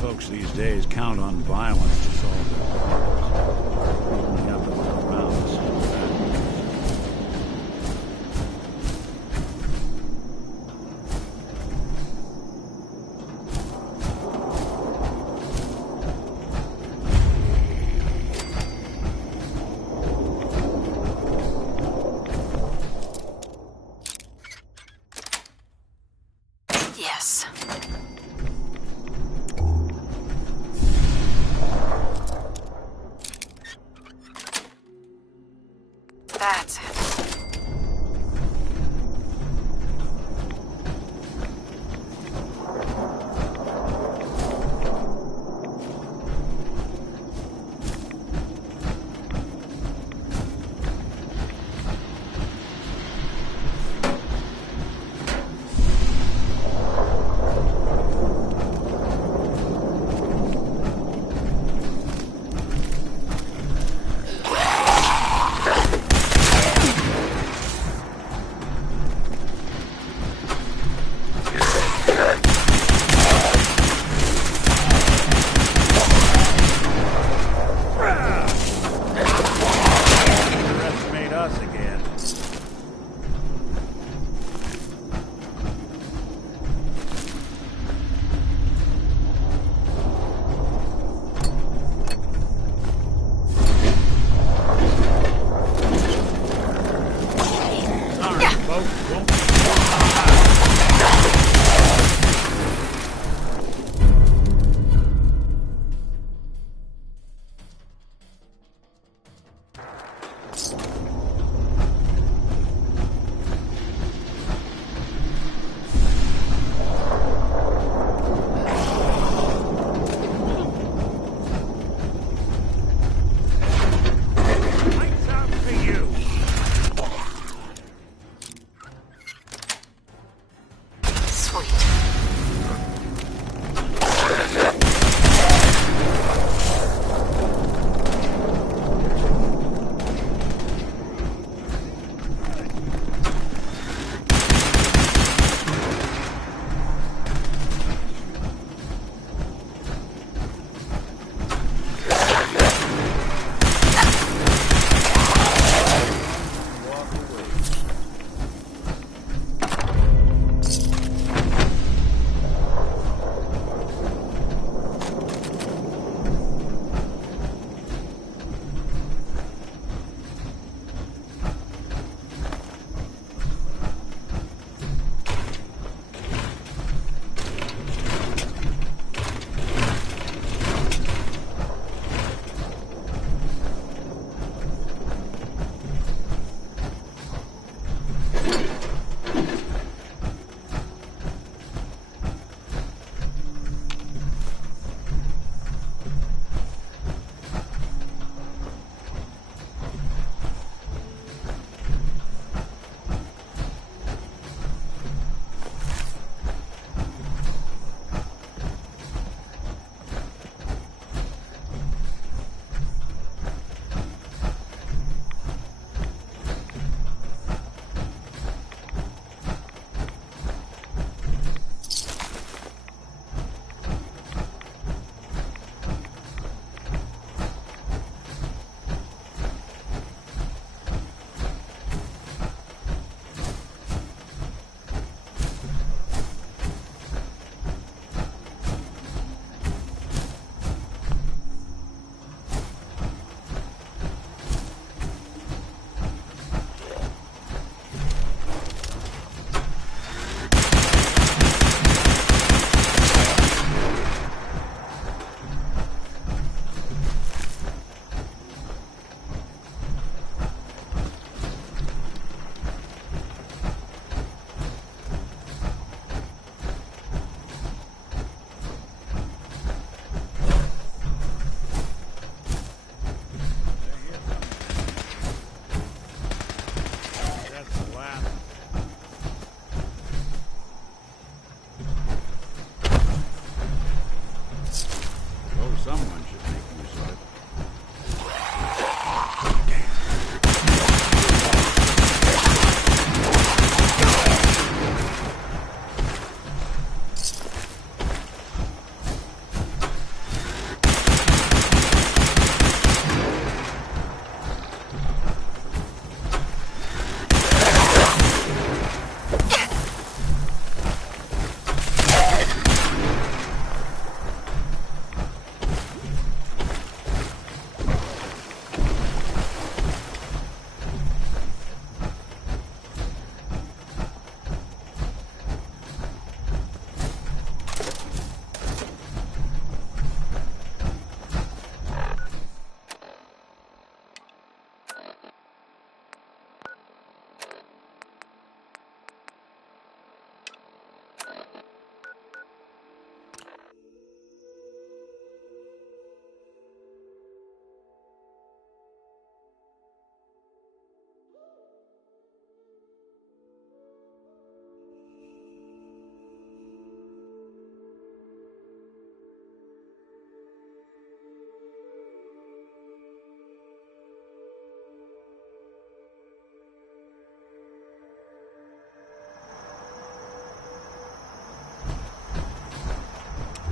Folks these days count on violence to solve their problems. We have to look around and see what Yes.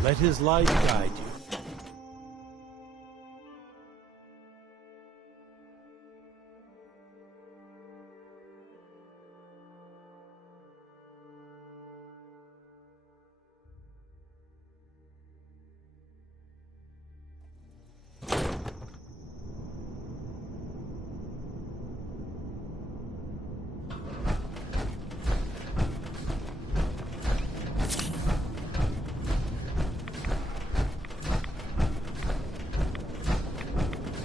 Let his light guide you.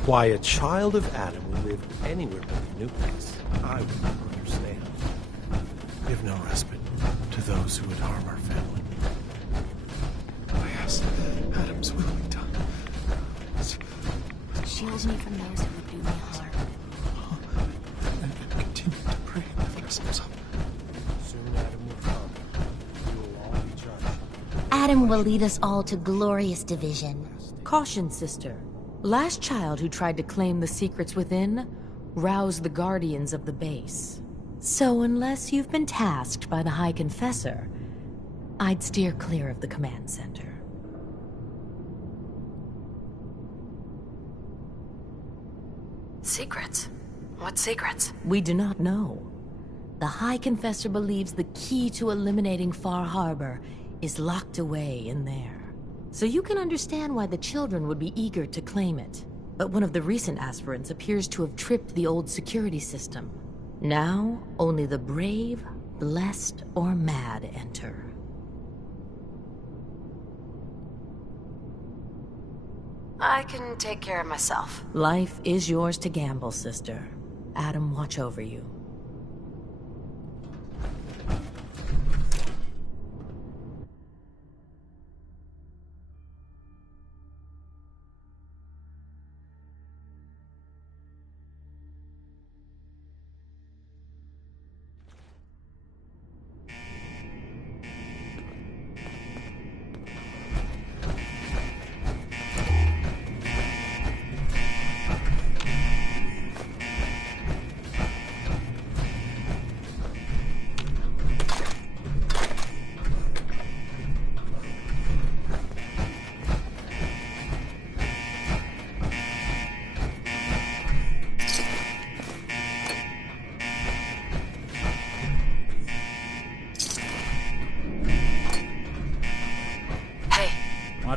Why a child of Adam who lived anywhere but the nucleus, I would never understand. Give no respite to those who would harm our family. Yes, Adam's will be done. Shield me from those who would do me harm. And continue to pray and lift ourselves up. Soon Adam will come. We will all be judged. Adam will lead us all to glorious division. Caution, sister. Last child who tried to claim the secrets within roused the guardians of the base. So unless you've been tasked by the High Confessor, I'd steer clear of the command center. Secrets? What secrets? We do not know. The High Confessor believes the key to eliminating Far Harbor is locked away in there. So you can understand why the children would be eager to claim it. But one of the recent aspirants appears to have tripped the old security system. Now, only the brave, blessed, or mad enter. I can take care of myself. Life is yours to gamble, sister. Adam, watch over you.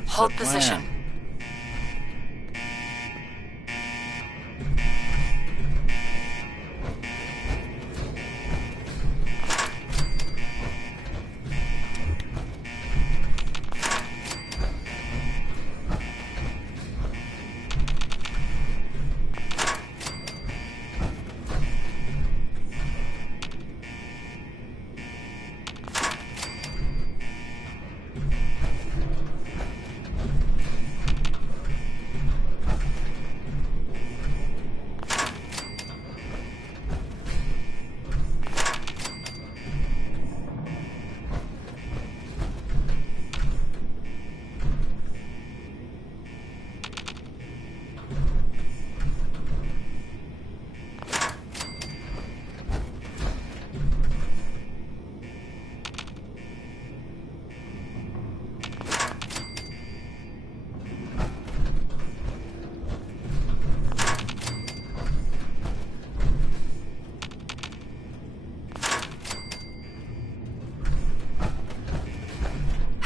Hold position.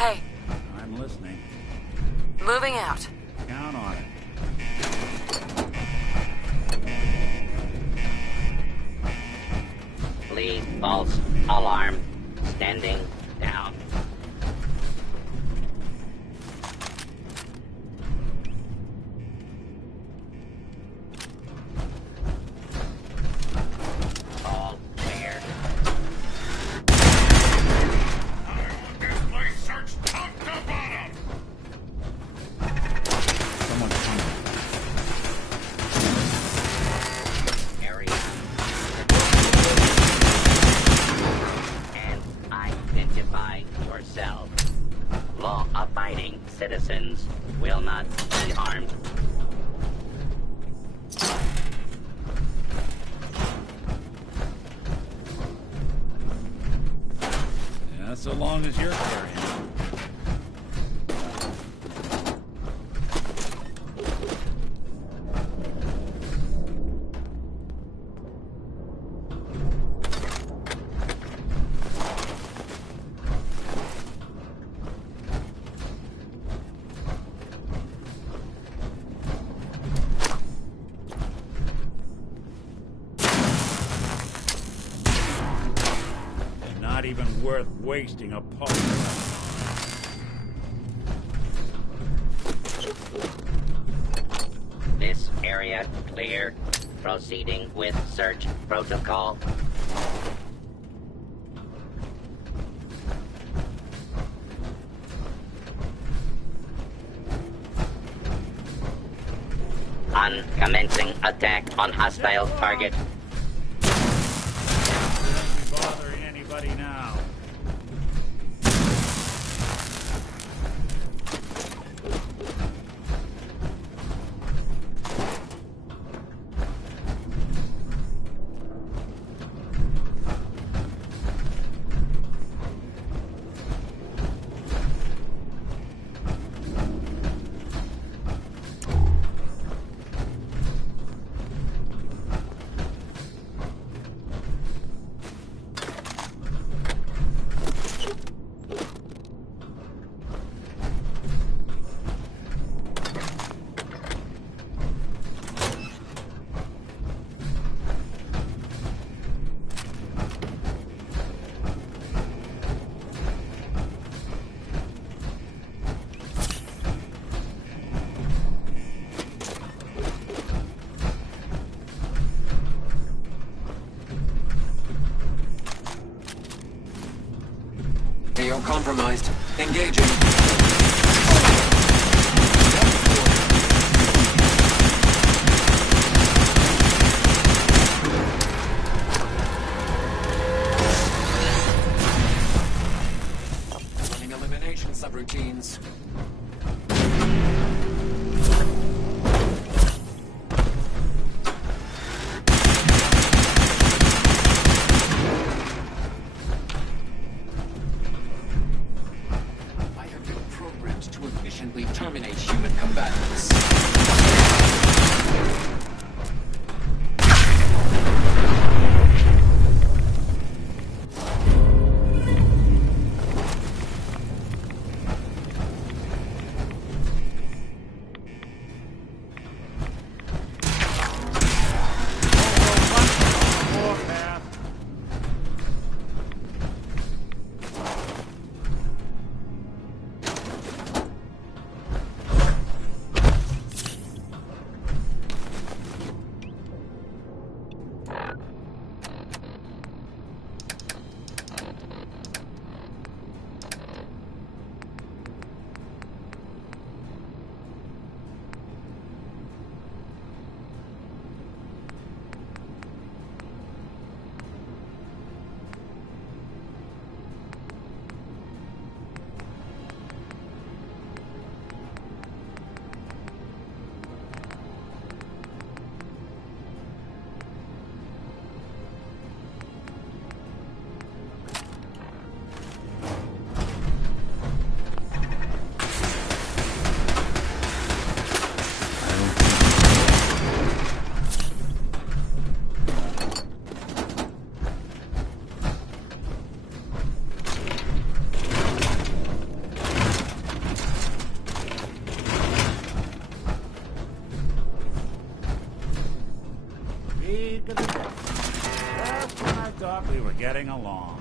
Hey. I'm listening. Moving out. Count on it. Please, false alarm. Standing down. All clear. Law-abiding citizens will not be harmed. Yeah, so long as you're carrying. even worth wasting a pulse. This area clear. Proceeding with search protocol. Commencing attack on hostile target. Shouldn't be bothering anybody now. AO compromised. Engaging. Running elimination subroutines. Terminate human combatants. Just when I thought we were getting along.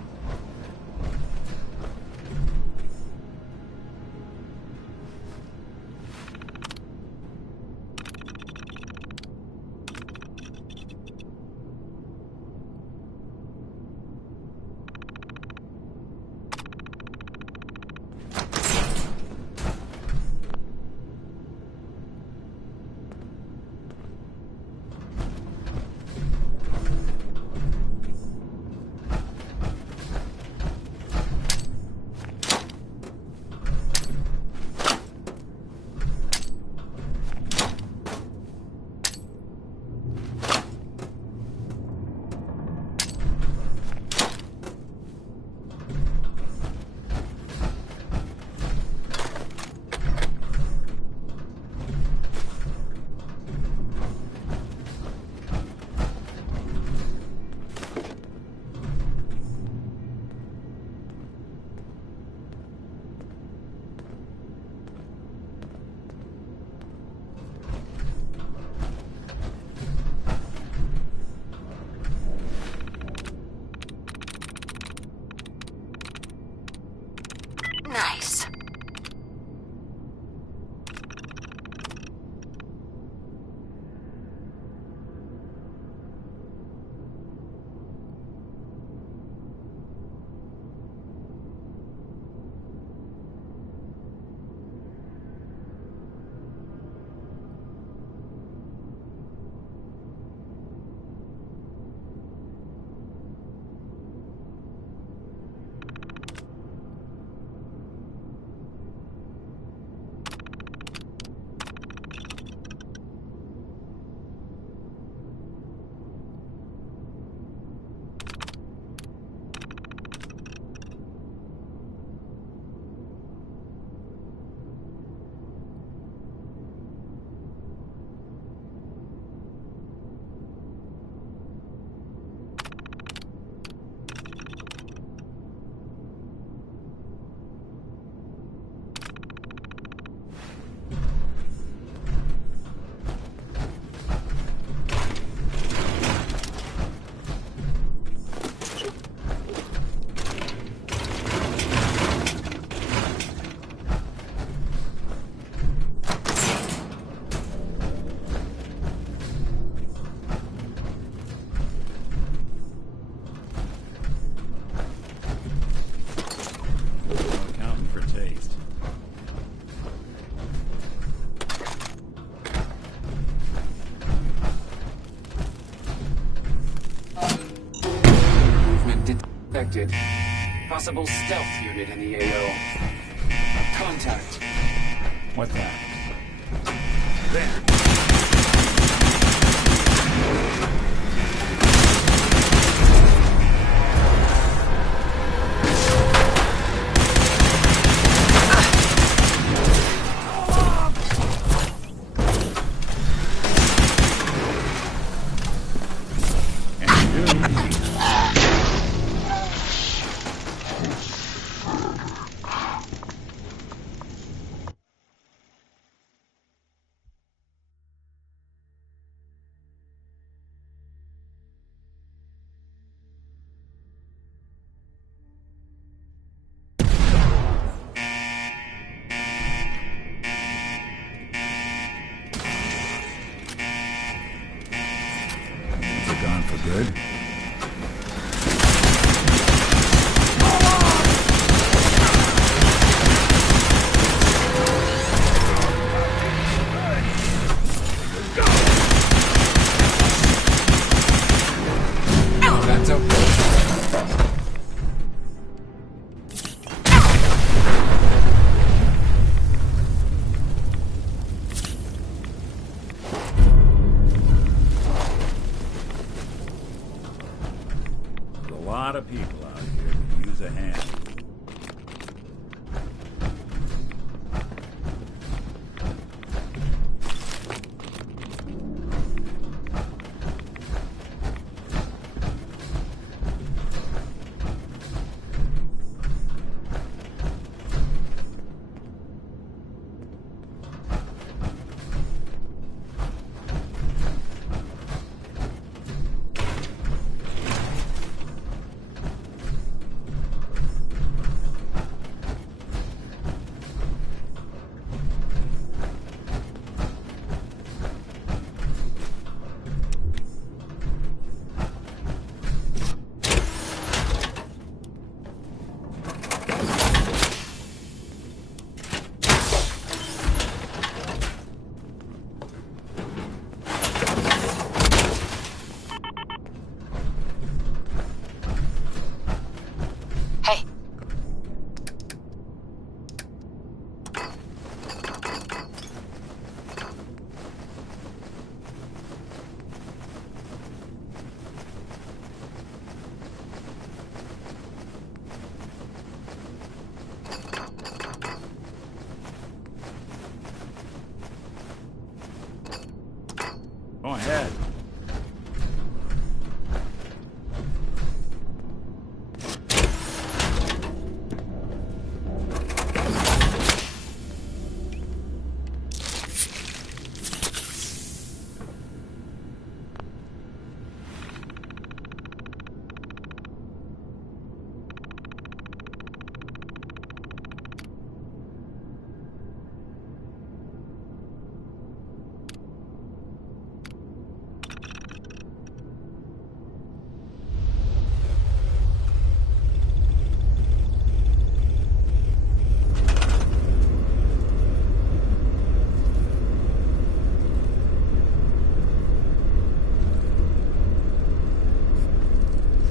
detected. Possible stealth unit in the AO. Contact. What's that? There. Gone for good. Oh, that's okay. A lot of people out here could use a hand. Go ahead.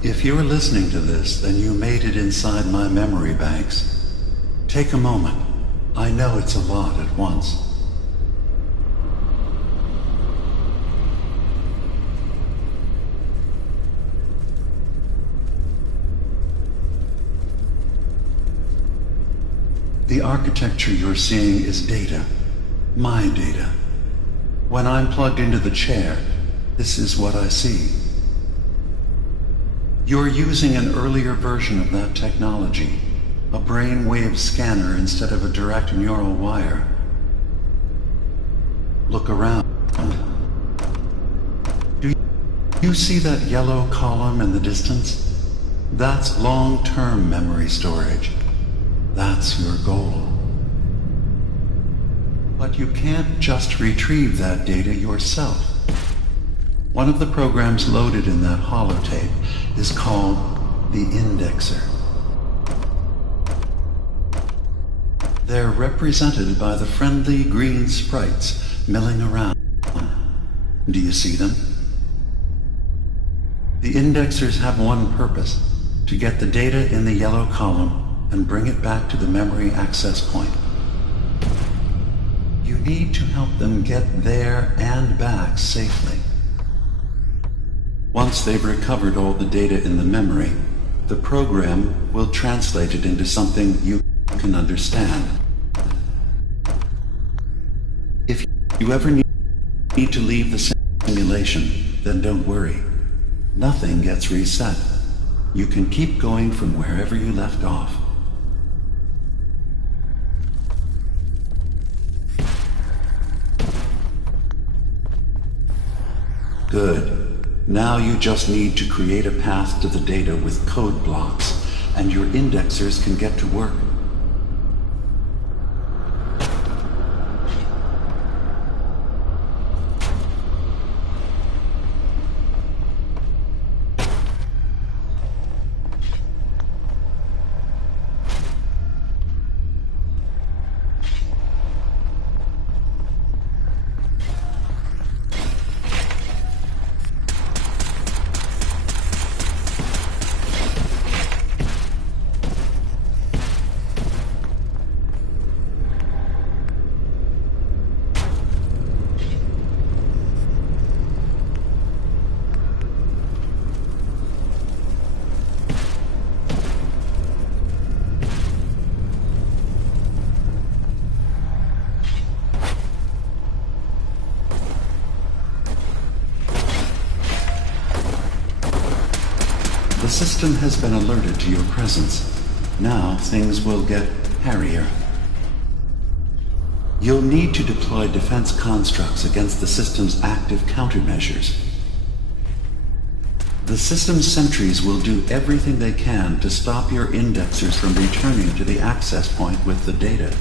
If you're listening to this, then you made it inside my memory banks. Take a moment. I know it's a lot at once. The architecture you're seeing is data. My data. When I'm plugged into the chair, this is what I see. You're using an earlier version of that technology, a brainwave scanner instead of a direct neural wire. Look around. Do you see that yellow column in the distance? That's long-term memory storage. That's your goal. But you can't just retrieve that data yourself. One of the programs loaded in that holotape is called the Indexer. They're represented by the friendly green sprites milling around. Do you see them? The Indexers have one purpose: to get the data in the yellow column and bring it back to the memory access point. You need to help them get there and back safely. Once they've recovered all the data in the memory, the program will translate it into something you can understand. If you ever need to leave the simulation, then don't worry. Nothing gets reset. You can keep going from wherever you left off. Good. Now you just need to create a path to the data with code blocks, and your indexers can get to work. The system has been alerted to your presence. Now things will get hairier. You'll need to deploy defense constructs against the system's active countermeasures. The system's sentries will do everything they can to stop your indexers from returning to the access point with the data.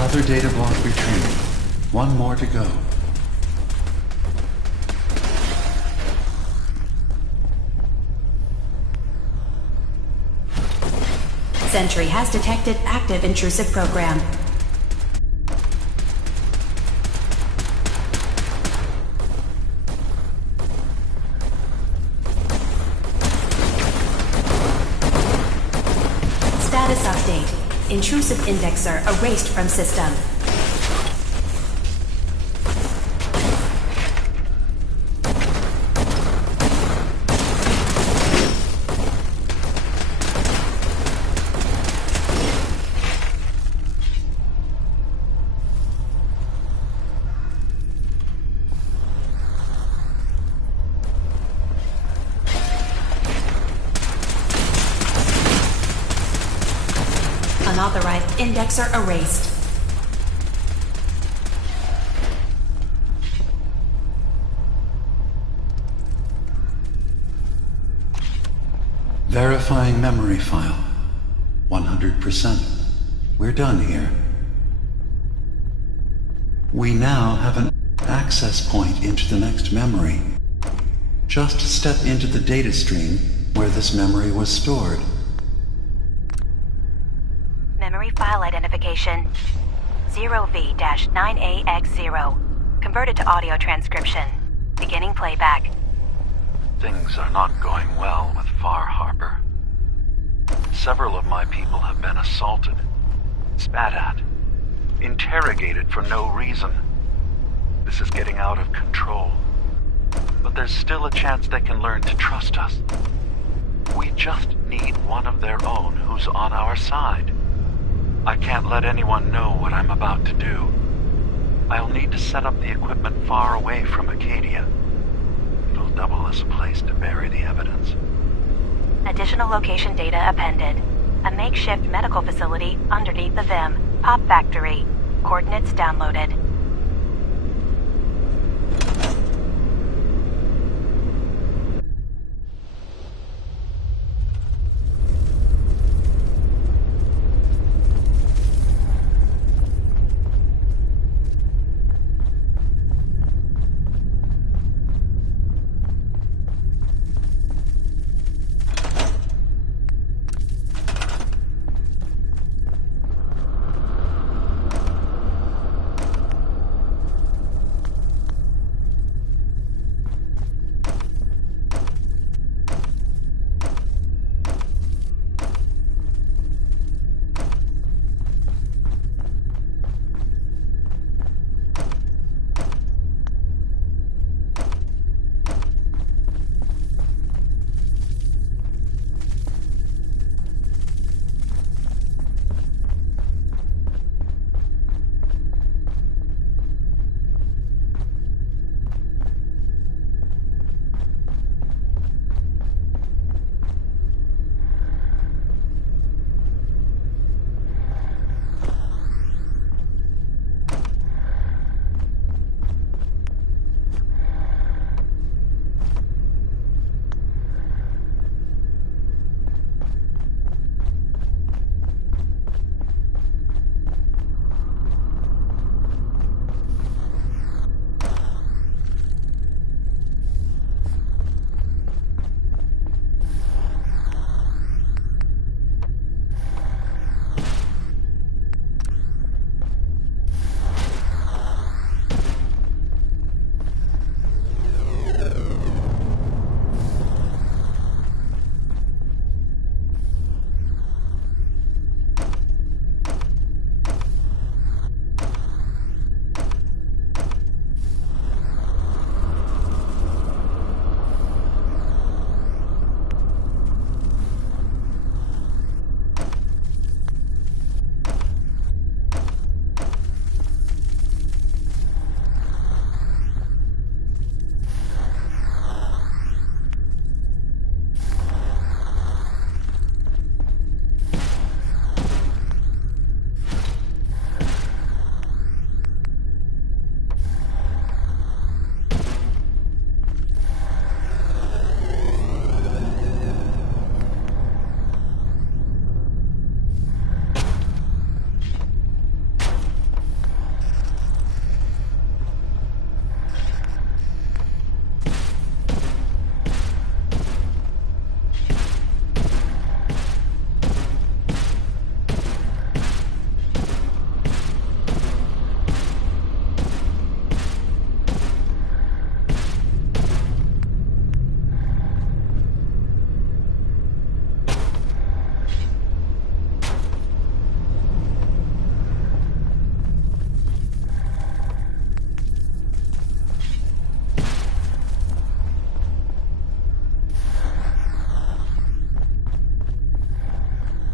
Another data block retrieved. One more to go. Sentry has detected active intrusive program. Status update. Intrusive indexer erased from system. Unauthorized indexer erased. Verifying memory file. 100%. We're done here. We now have an access point into the next memory. Just step into the data stream where this memory was stored. Memory file identification 0V-9AX0. Converted to audio transcription. Beginning playback. Things are not going well with Far Harbor. Several of my people have been assaulted, spat at, interrogated for no reason. This is getting out of control. But there's still a chance they can learn to trust us. We just need one of their own who's on our side. I can't let anyone know what I'm about to do. I'll need to set up the equipment far away from Acadia. It'll double as a place to bury the evidence. Additional location data appended. A makeshift medical facility underneath the VIM. Pop Factory. Coordinates downloaded.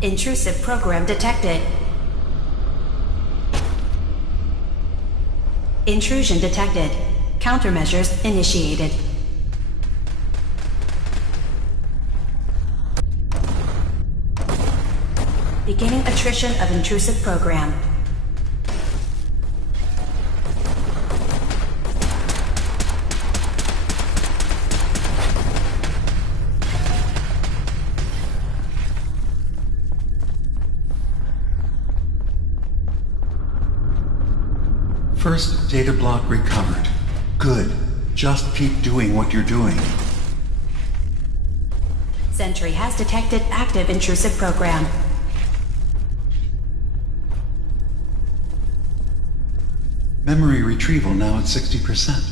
Intrusive program detected. Intrusion detected. Countermeasures initiated. Beginning attrition of intrusive program. First data block recovered. Good. Just keep doing what you're doing. Sentry has detected active intrusive program. Memory retrieval now at 60%.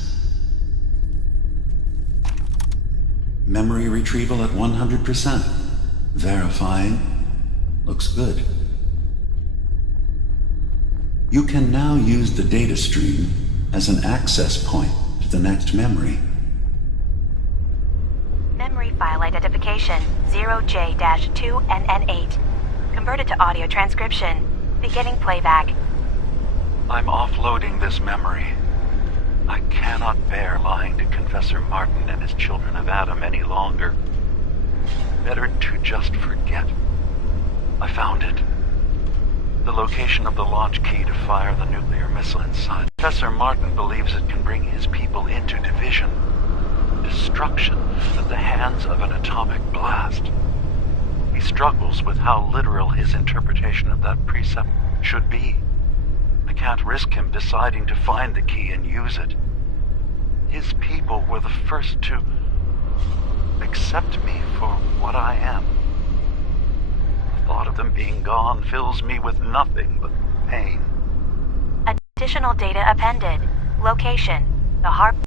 Memory retrieval at 100%. Verifying. Looks good. You can now use the data stream as an access point to the next memory. Memory file identification 0J-2NN8. Converted to audio transcription. Beginning playback. I'm offloading this memory. I cannot bear lying to Confessor Martin and his children of Adam any longer. Better to just forget. I found it. The location of the launch key to fire the nuclear missile inside. Professor Martin believes it can bring his people into division. Destruction at the hands of an atomic blast. He struggles with how literal his interpretation of that precept should be. I can't risk him deciding to find the key and use it. His people were the first to accept me for what I am. The thought of them being gone fills me with nothing but pain. Additional data appended. Location: the Harbor.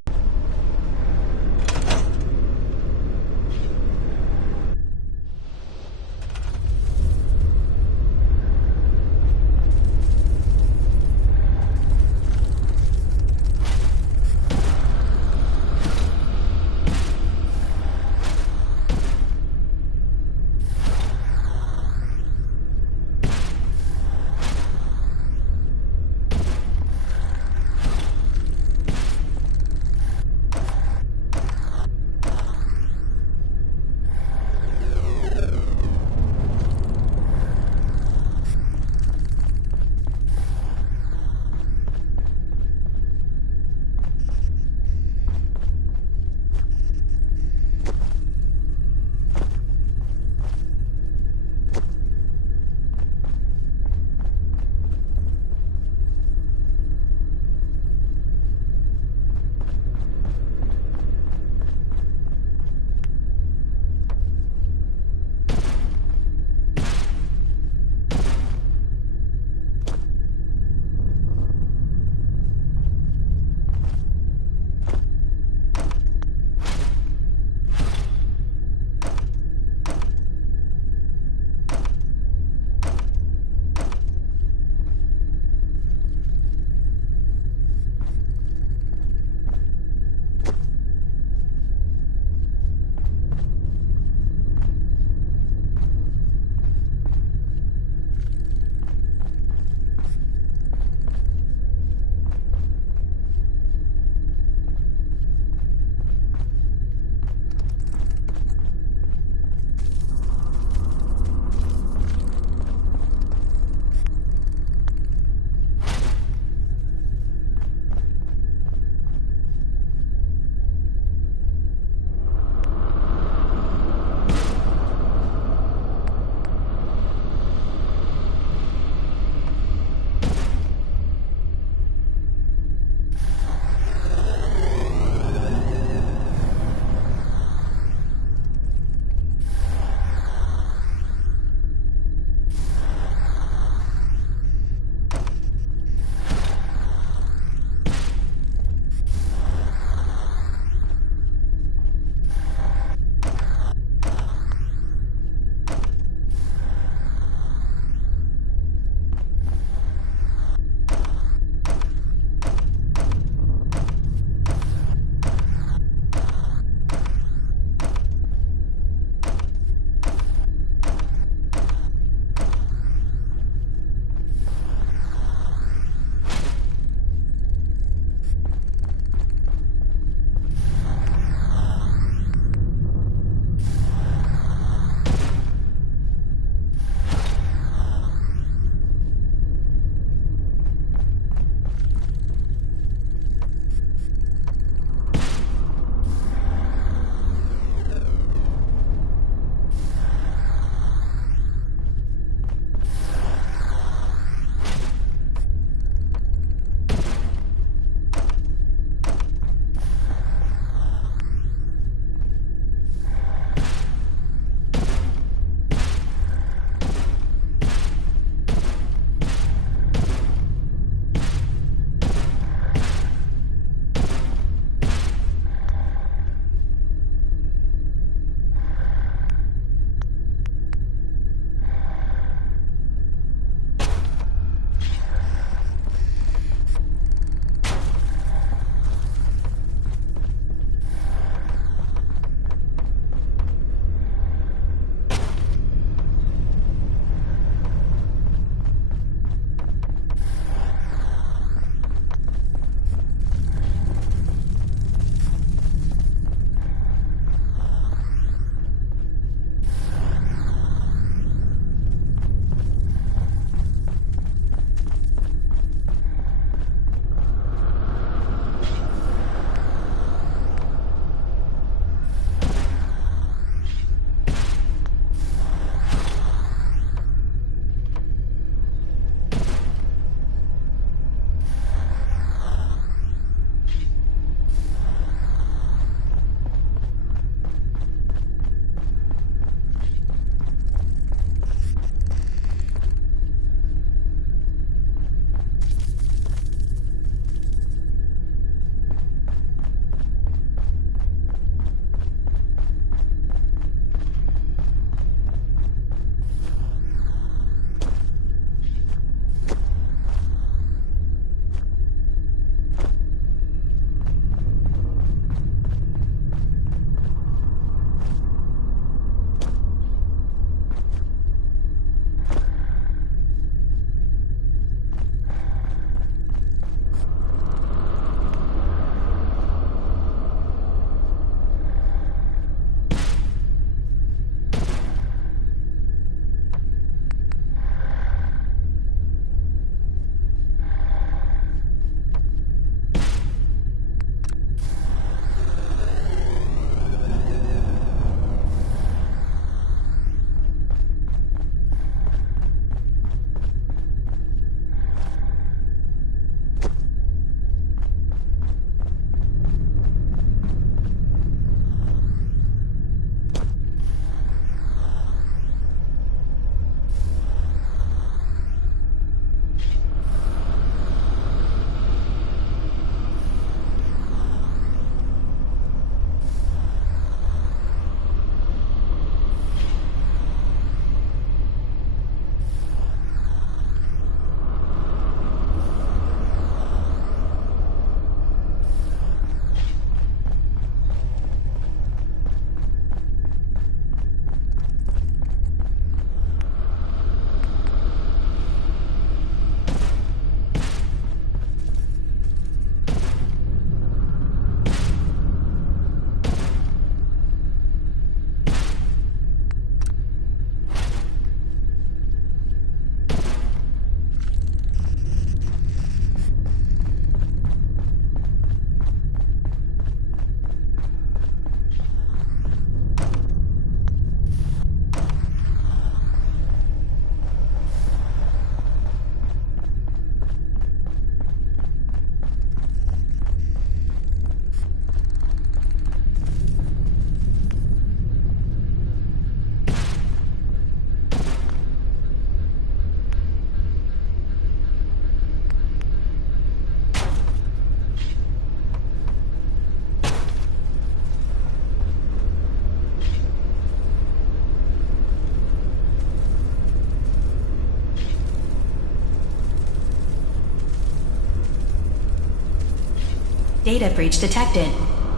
Data breach detected.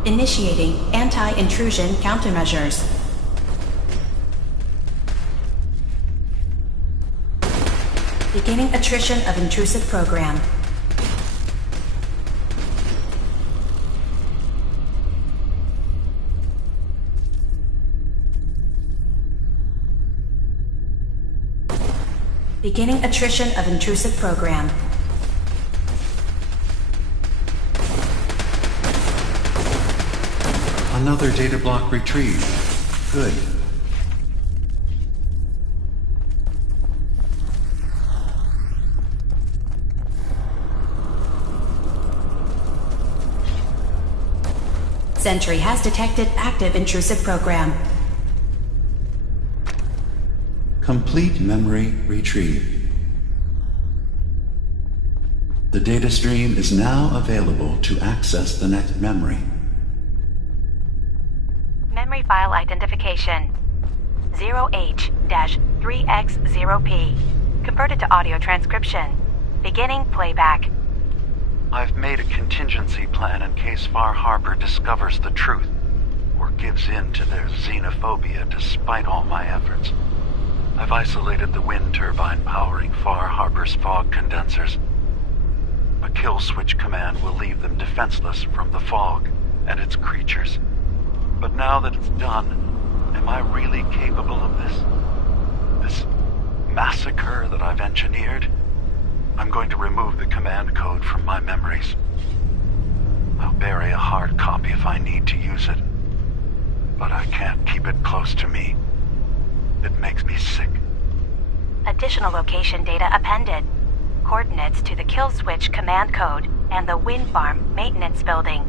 Initiating anti-intrusion countermeasures. Beginning attrition of intrusive program. Beginning attrition of intrusive program. Another data block retrieved. Good. Sentry has detected active intrusive program. Complete memory retrieved. The data stream is now available to access the next memory. Memory file identification 0H-3X0P. Converted to audio transcription. Beginning playback. I've made a contingency plan in case Far Harbor discovers the truth, or gives in to their xenophobia despite all my efforts. I've isolated the wind turbine powering Far Harbor's fog condensers. A kill switch command will leave them defenseless from the fog and its creatures. But now that it's done, am I really capable of this? This massacre that I've engineered? I'm going to remove the command code from my memories. I'll bury a hard copy if I need to use it. But I can't keep it close to me. It makes me sick. Additional location data appended. Coordinates to the kill switch command code and the wind farm maintenance building.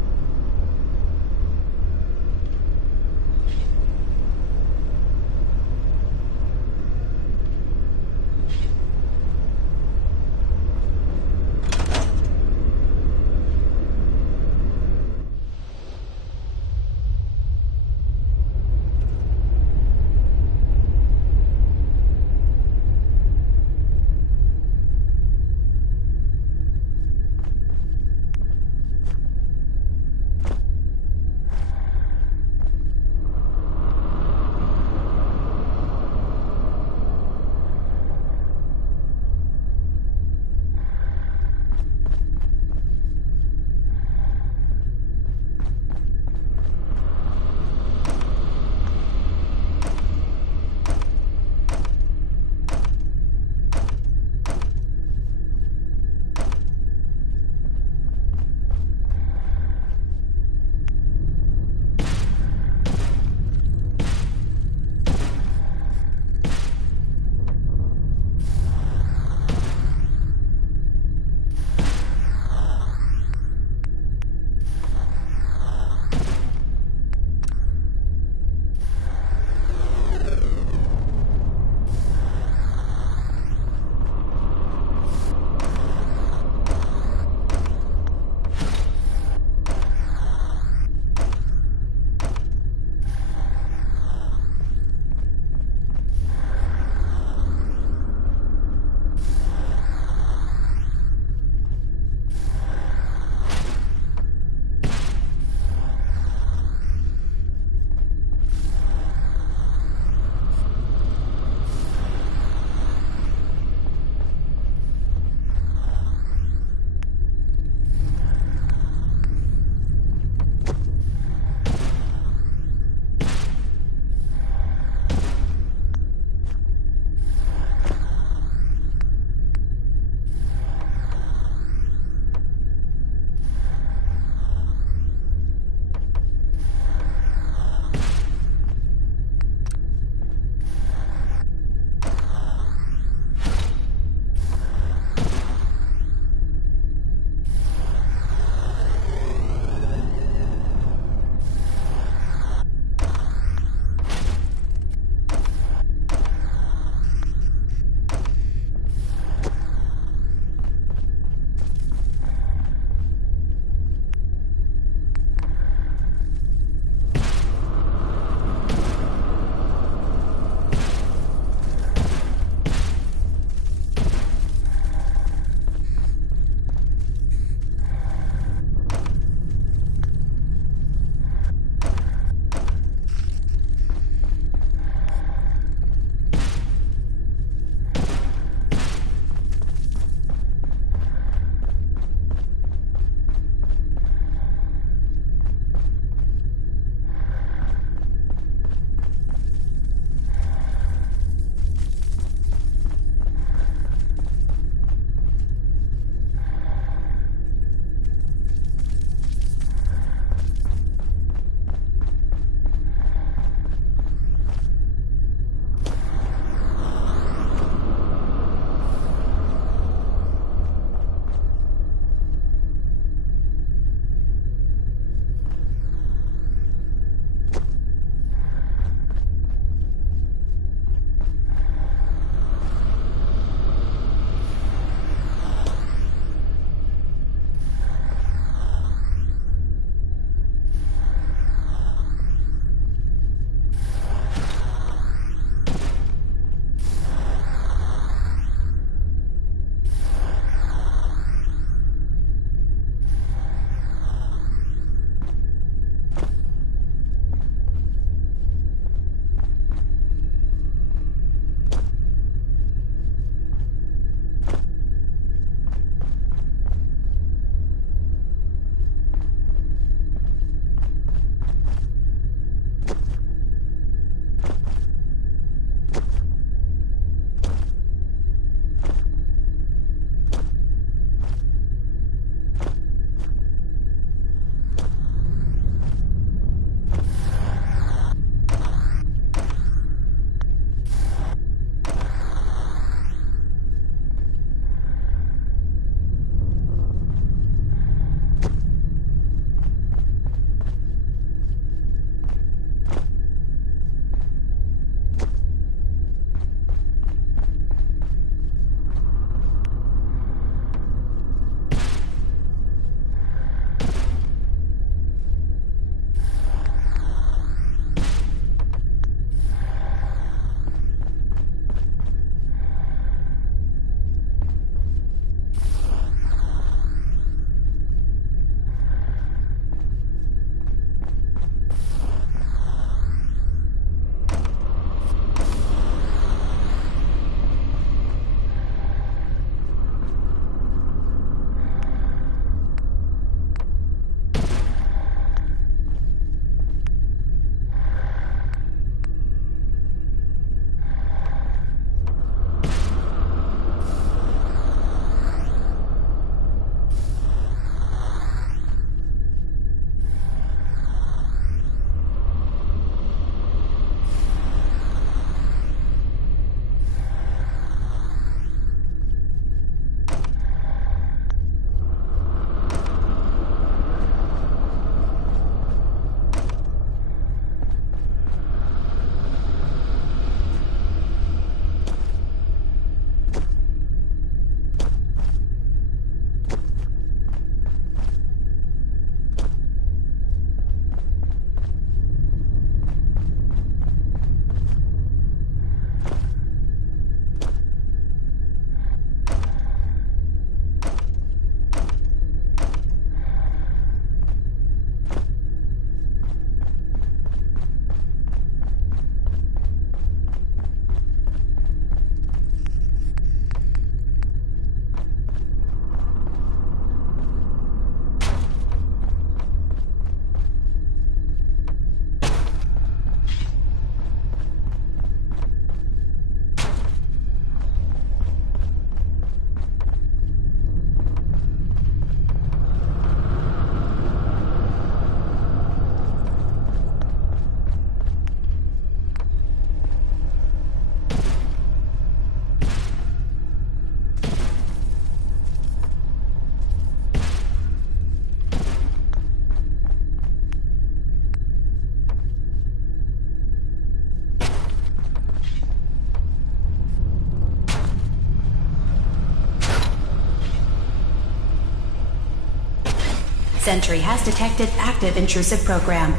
Sentry has detected active intrusive program.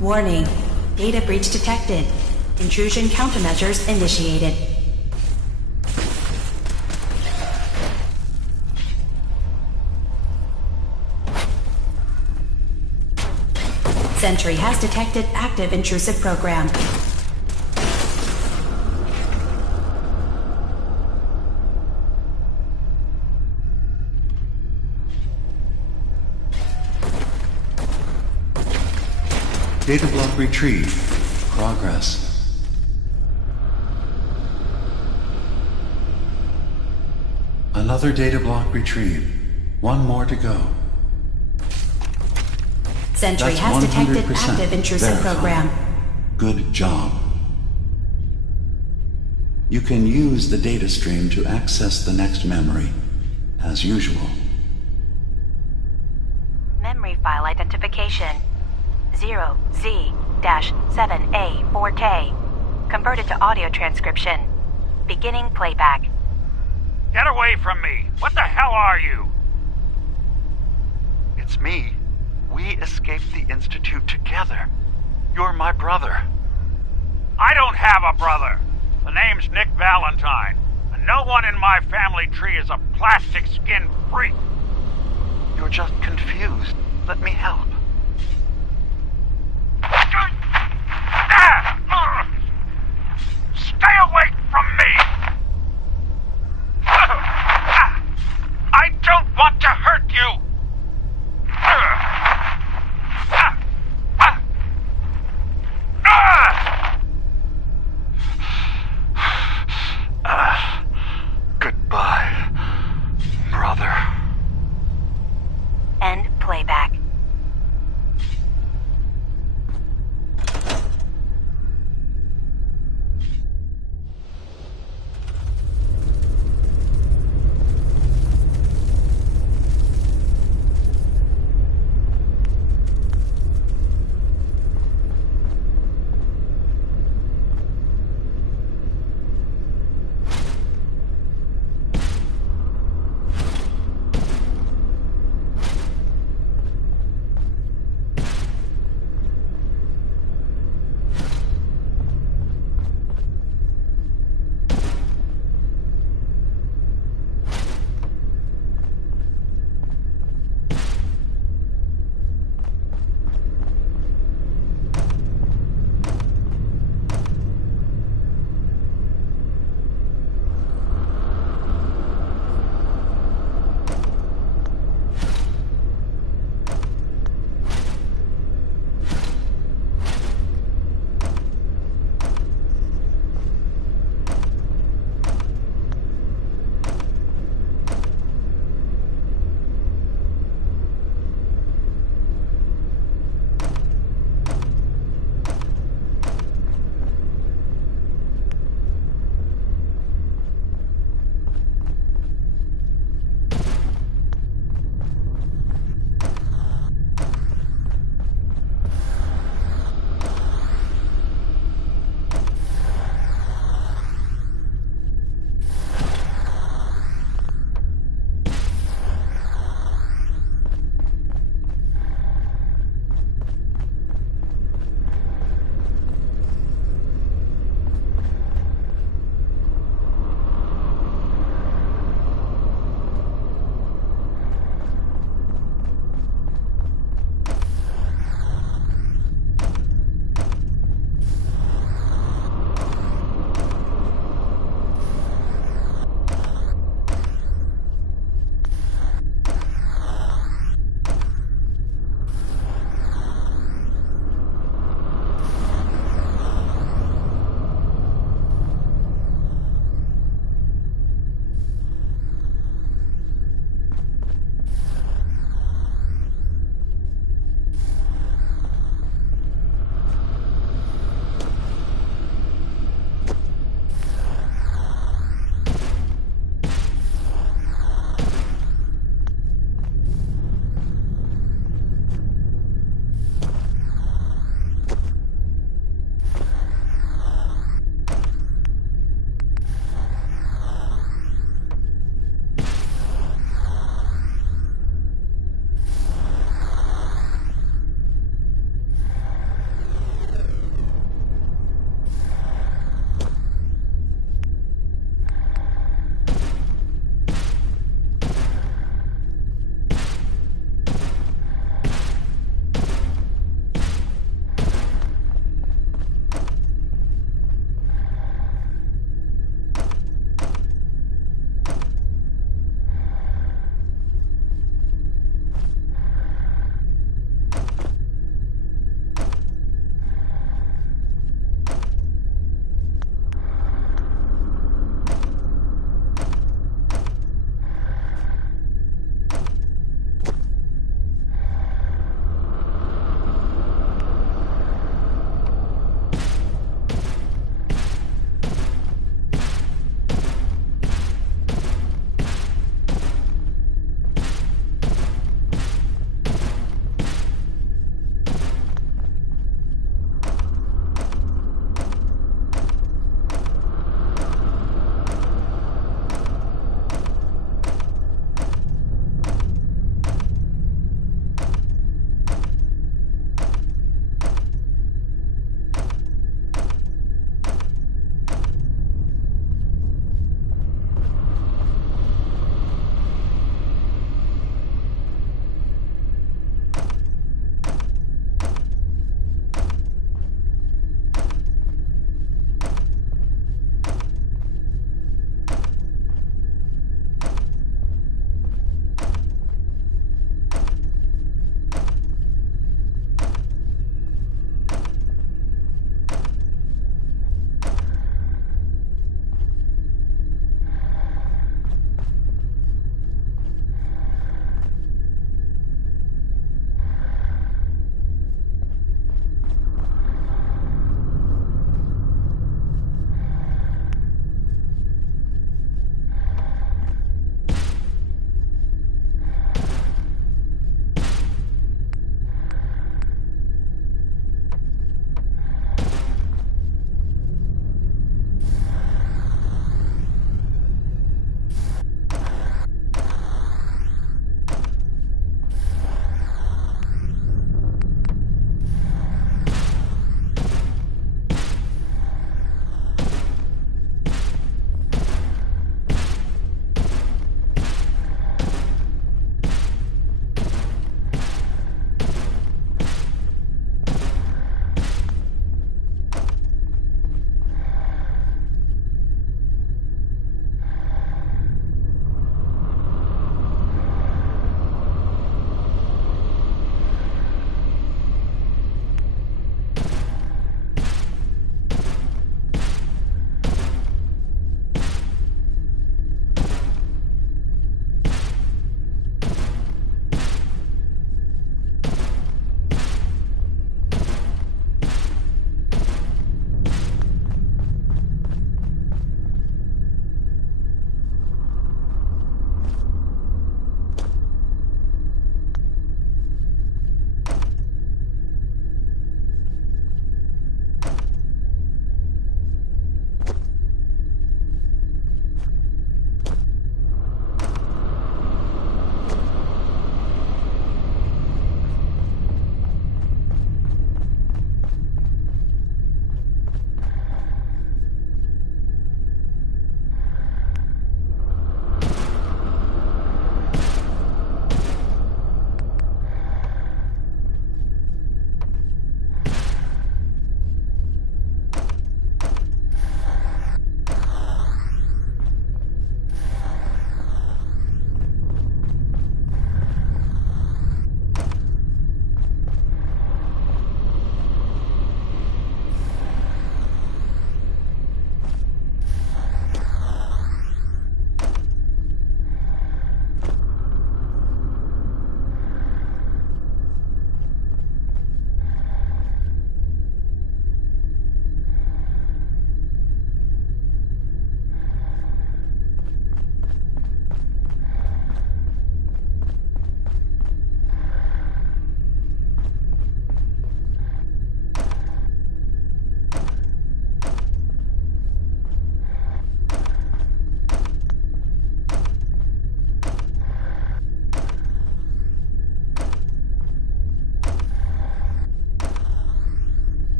Warning. Data breach detected. Intrusion countermeasures initiated. Sentry has detected active intrusive program. Data block retrieved. Progress. Another data block retrieved. One more to go. Sentry That's has detected 100% active intrusive verified. program. Good job. You can use the data stream to access the next memory, as usual. Memory file identification 0Z-7A4K. Converted to audio transcription. Beginning playback. Get away from me! What the hell are you? It's me. We escaped the Institute together. You're my brother. I don't have a brother. The name's Nick Valentine. And no one in my family tree is a plastic skin freak. You're just confused. Let me help. Stay away from me! I don't want to hurt you! Goodbye, brother. End playback.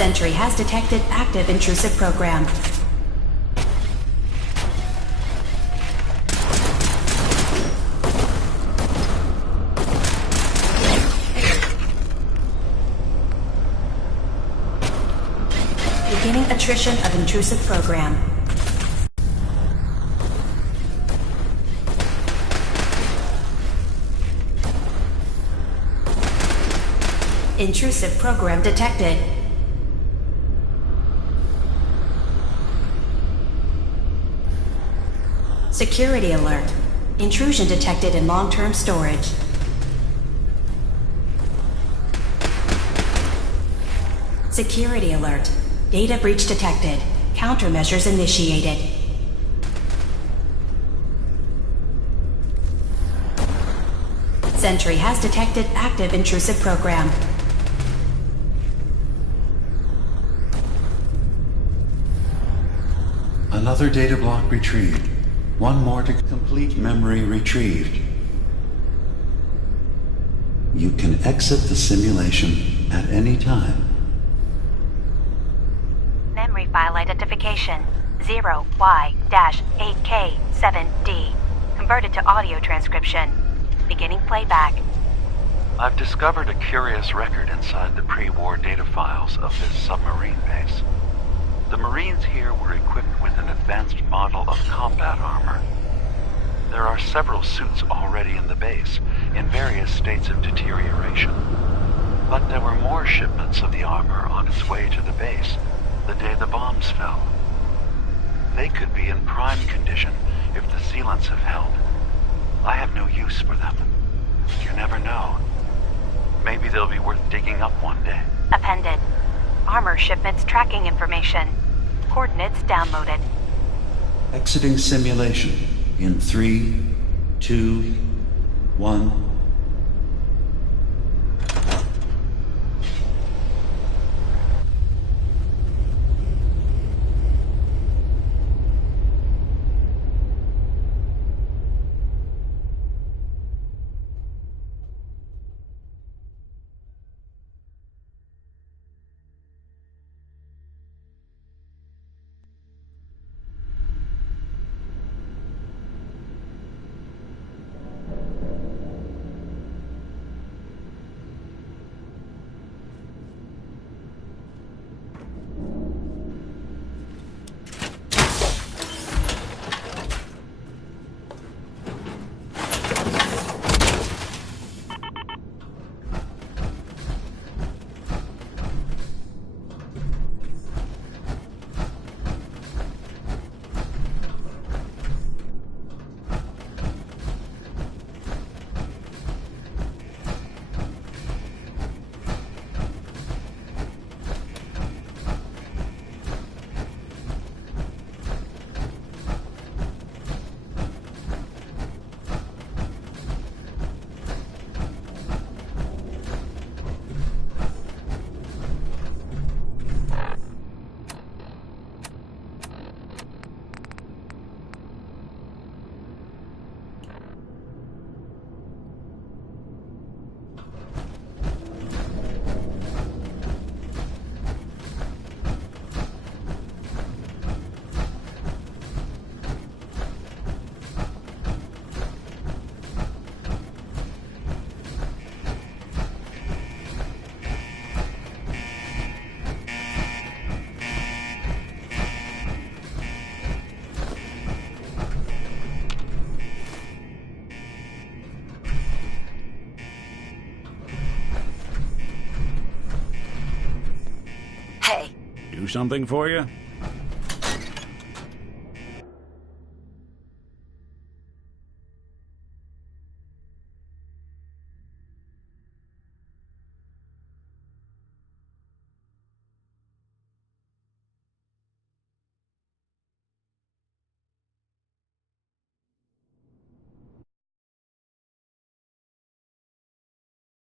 Sentry has detected active intrusive program. Beginning attrition of intrusive program. Intrusive program detected. Security alert. Intrusion detected in long-term storage. Security alert. Data breach detected. Countermeasures initiated. Sentry has detected active intrusive program. Another data block retrieved. One more to complete memory retrieved. You can exit the simulation at any time. Memory file identification 0Y-8K7D. Converted to audio transcription. Beginning playback. I've discovered a curious record inside the pre-war data files of this submarine base. The Marines here were equipped with an advanced model of combat armor. There are several suits already in the base, in various states of deterioration. But there were more shipments of the armor on its way to the base the day the bombs fell. They could be in prime condition if the sealants have held. I have no use for them. You never know. Maybe they'll be worth digging up one day. Appended. Armor shipments tracking information. Coordinates downloaded. Exiting simulation in 3, 2, 1. Do something for you?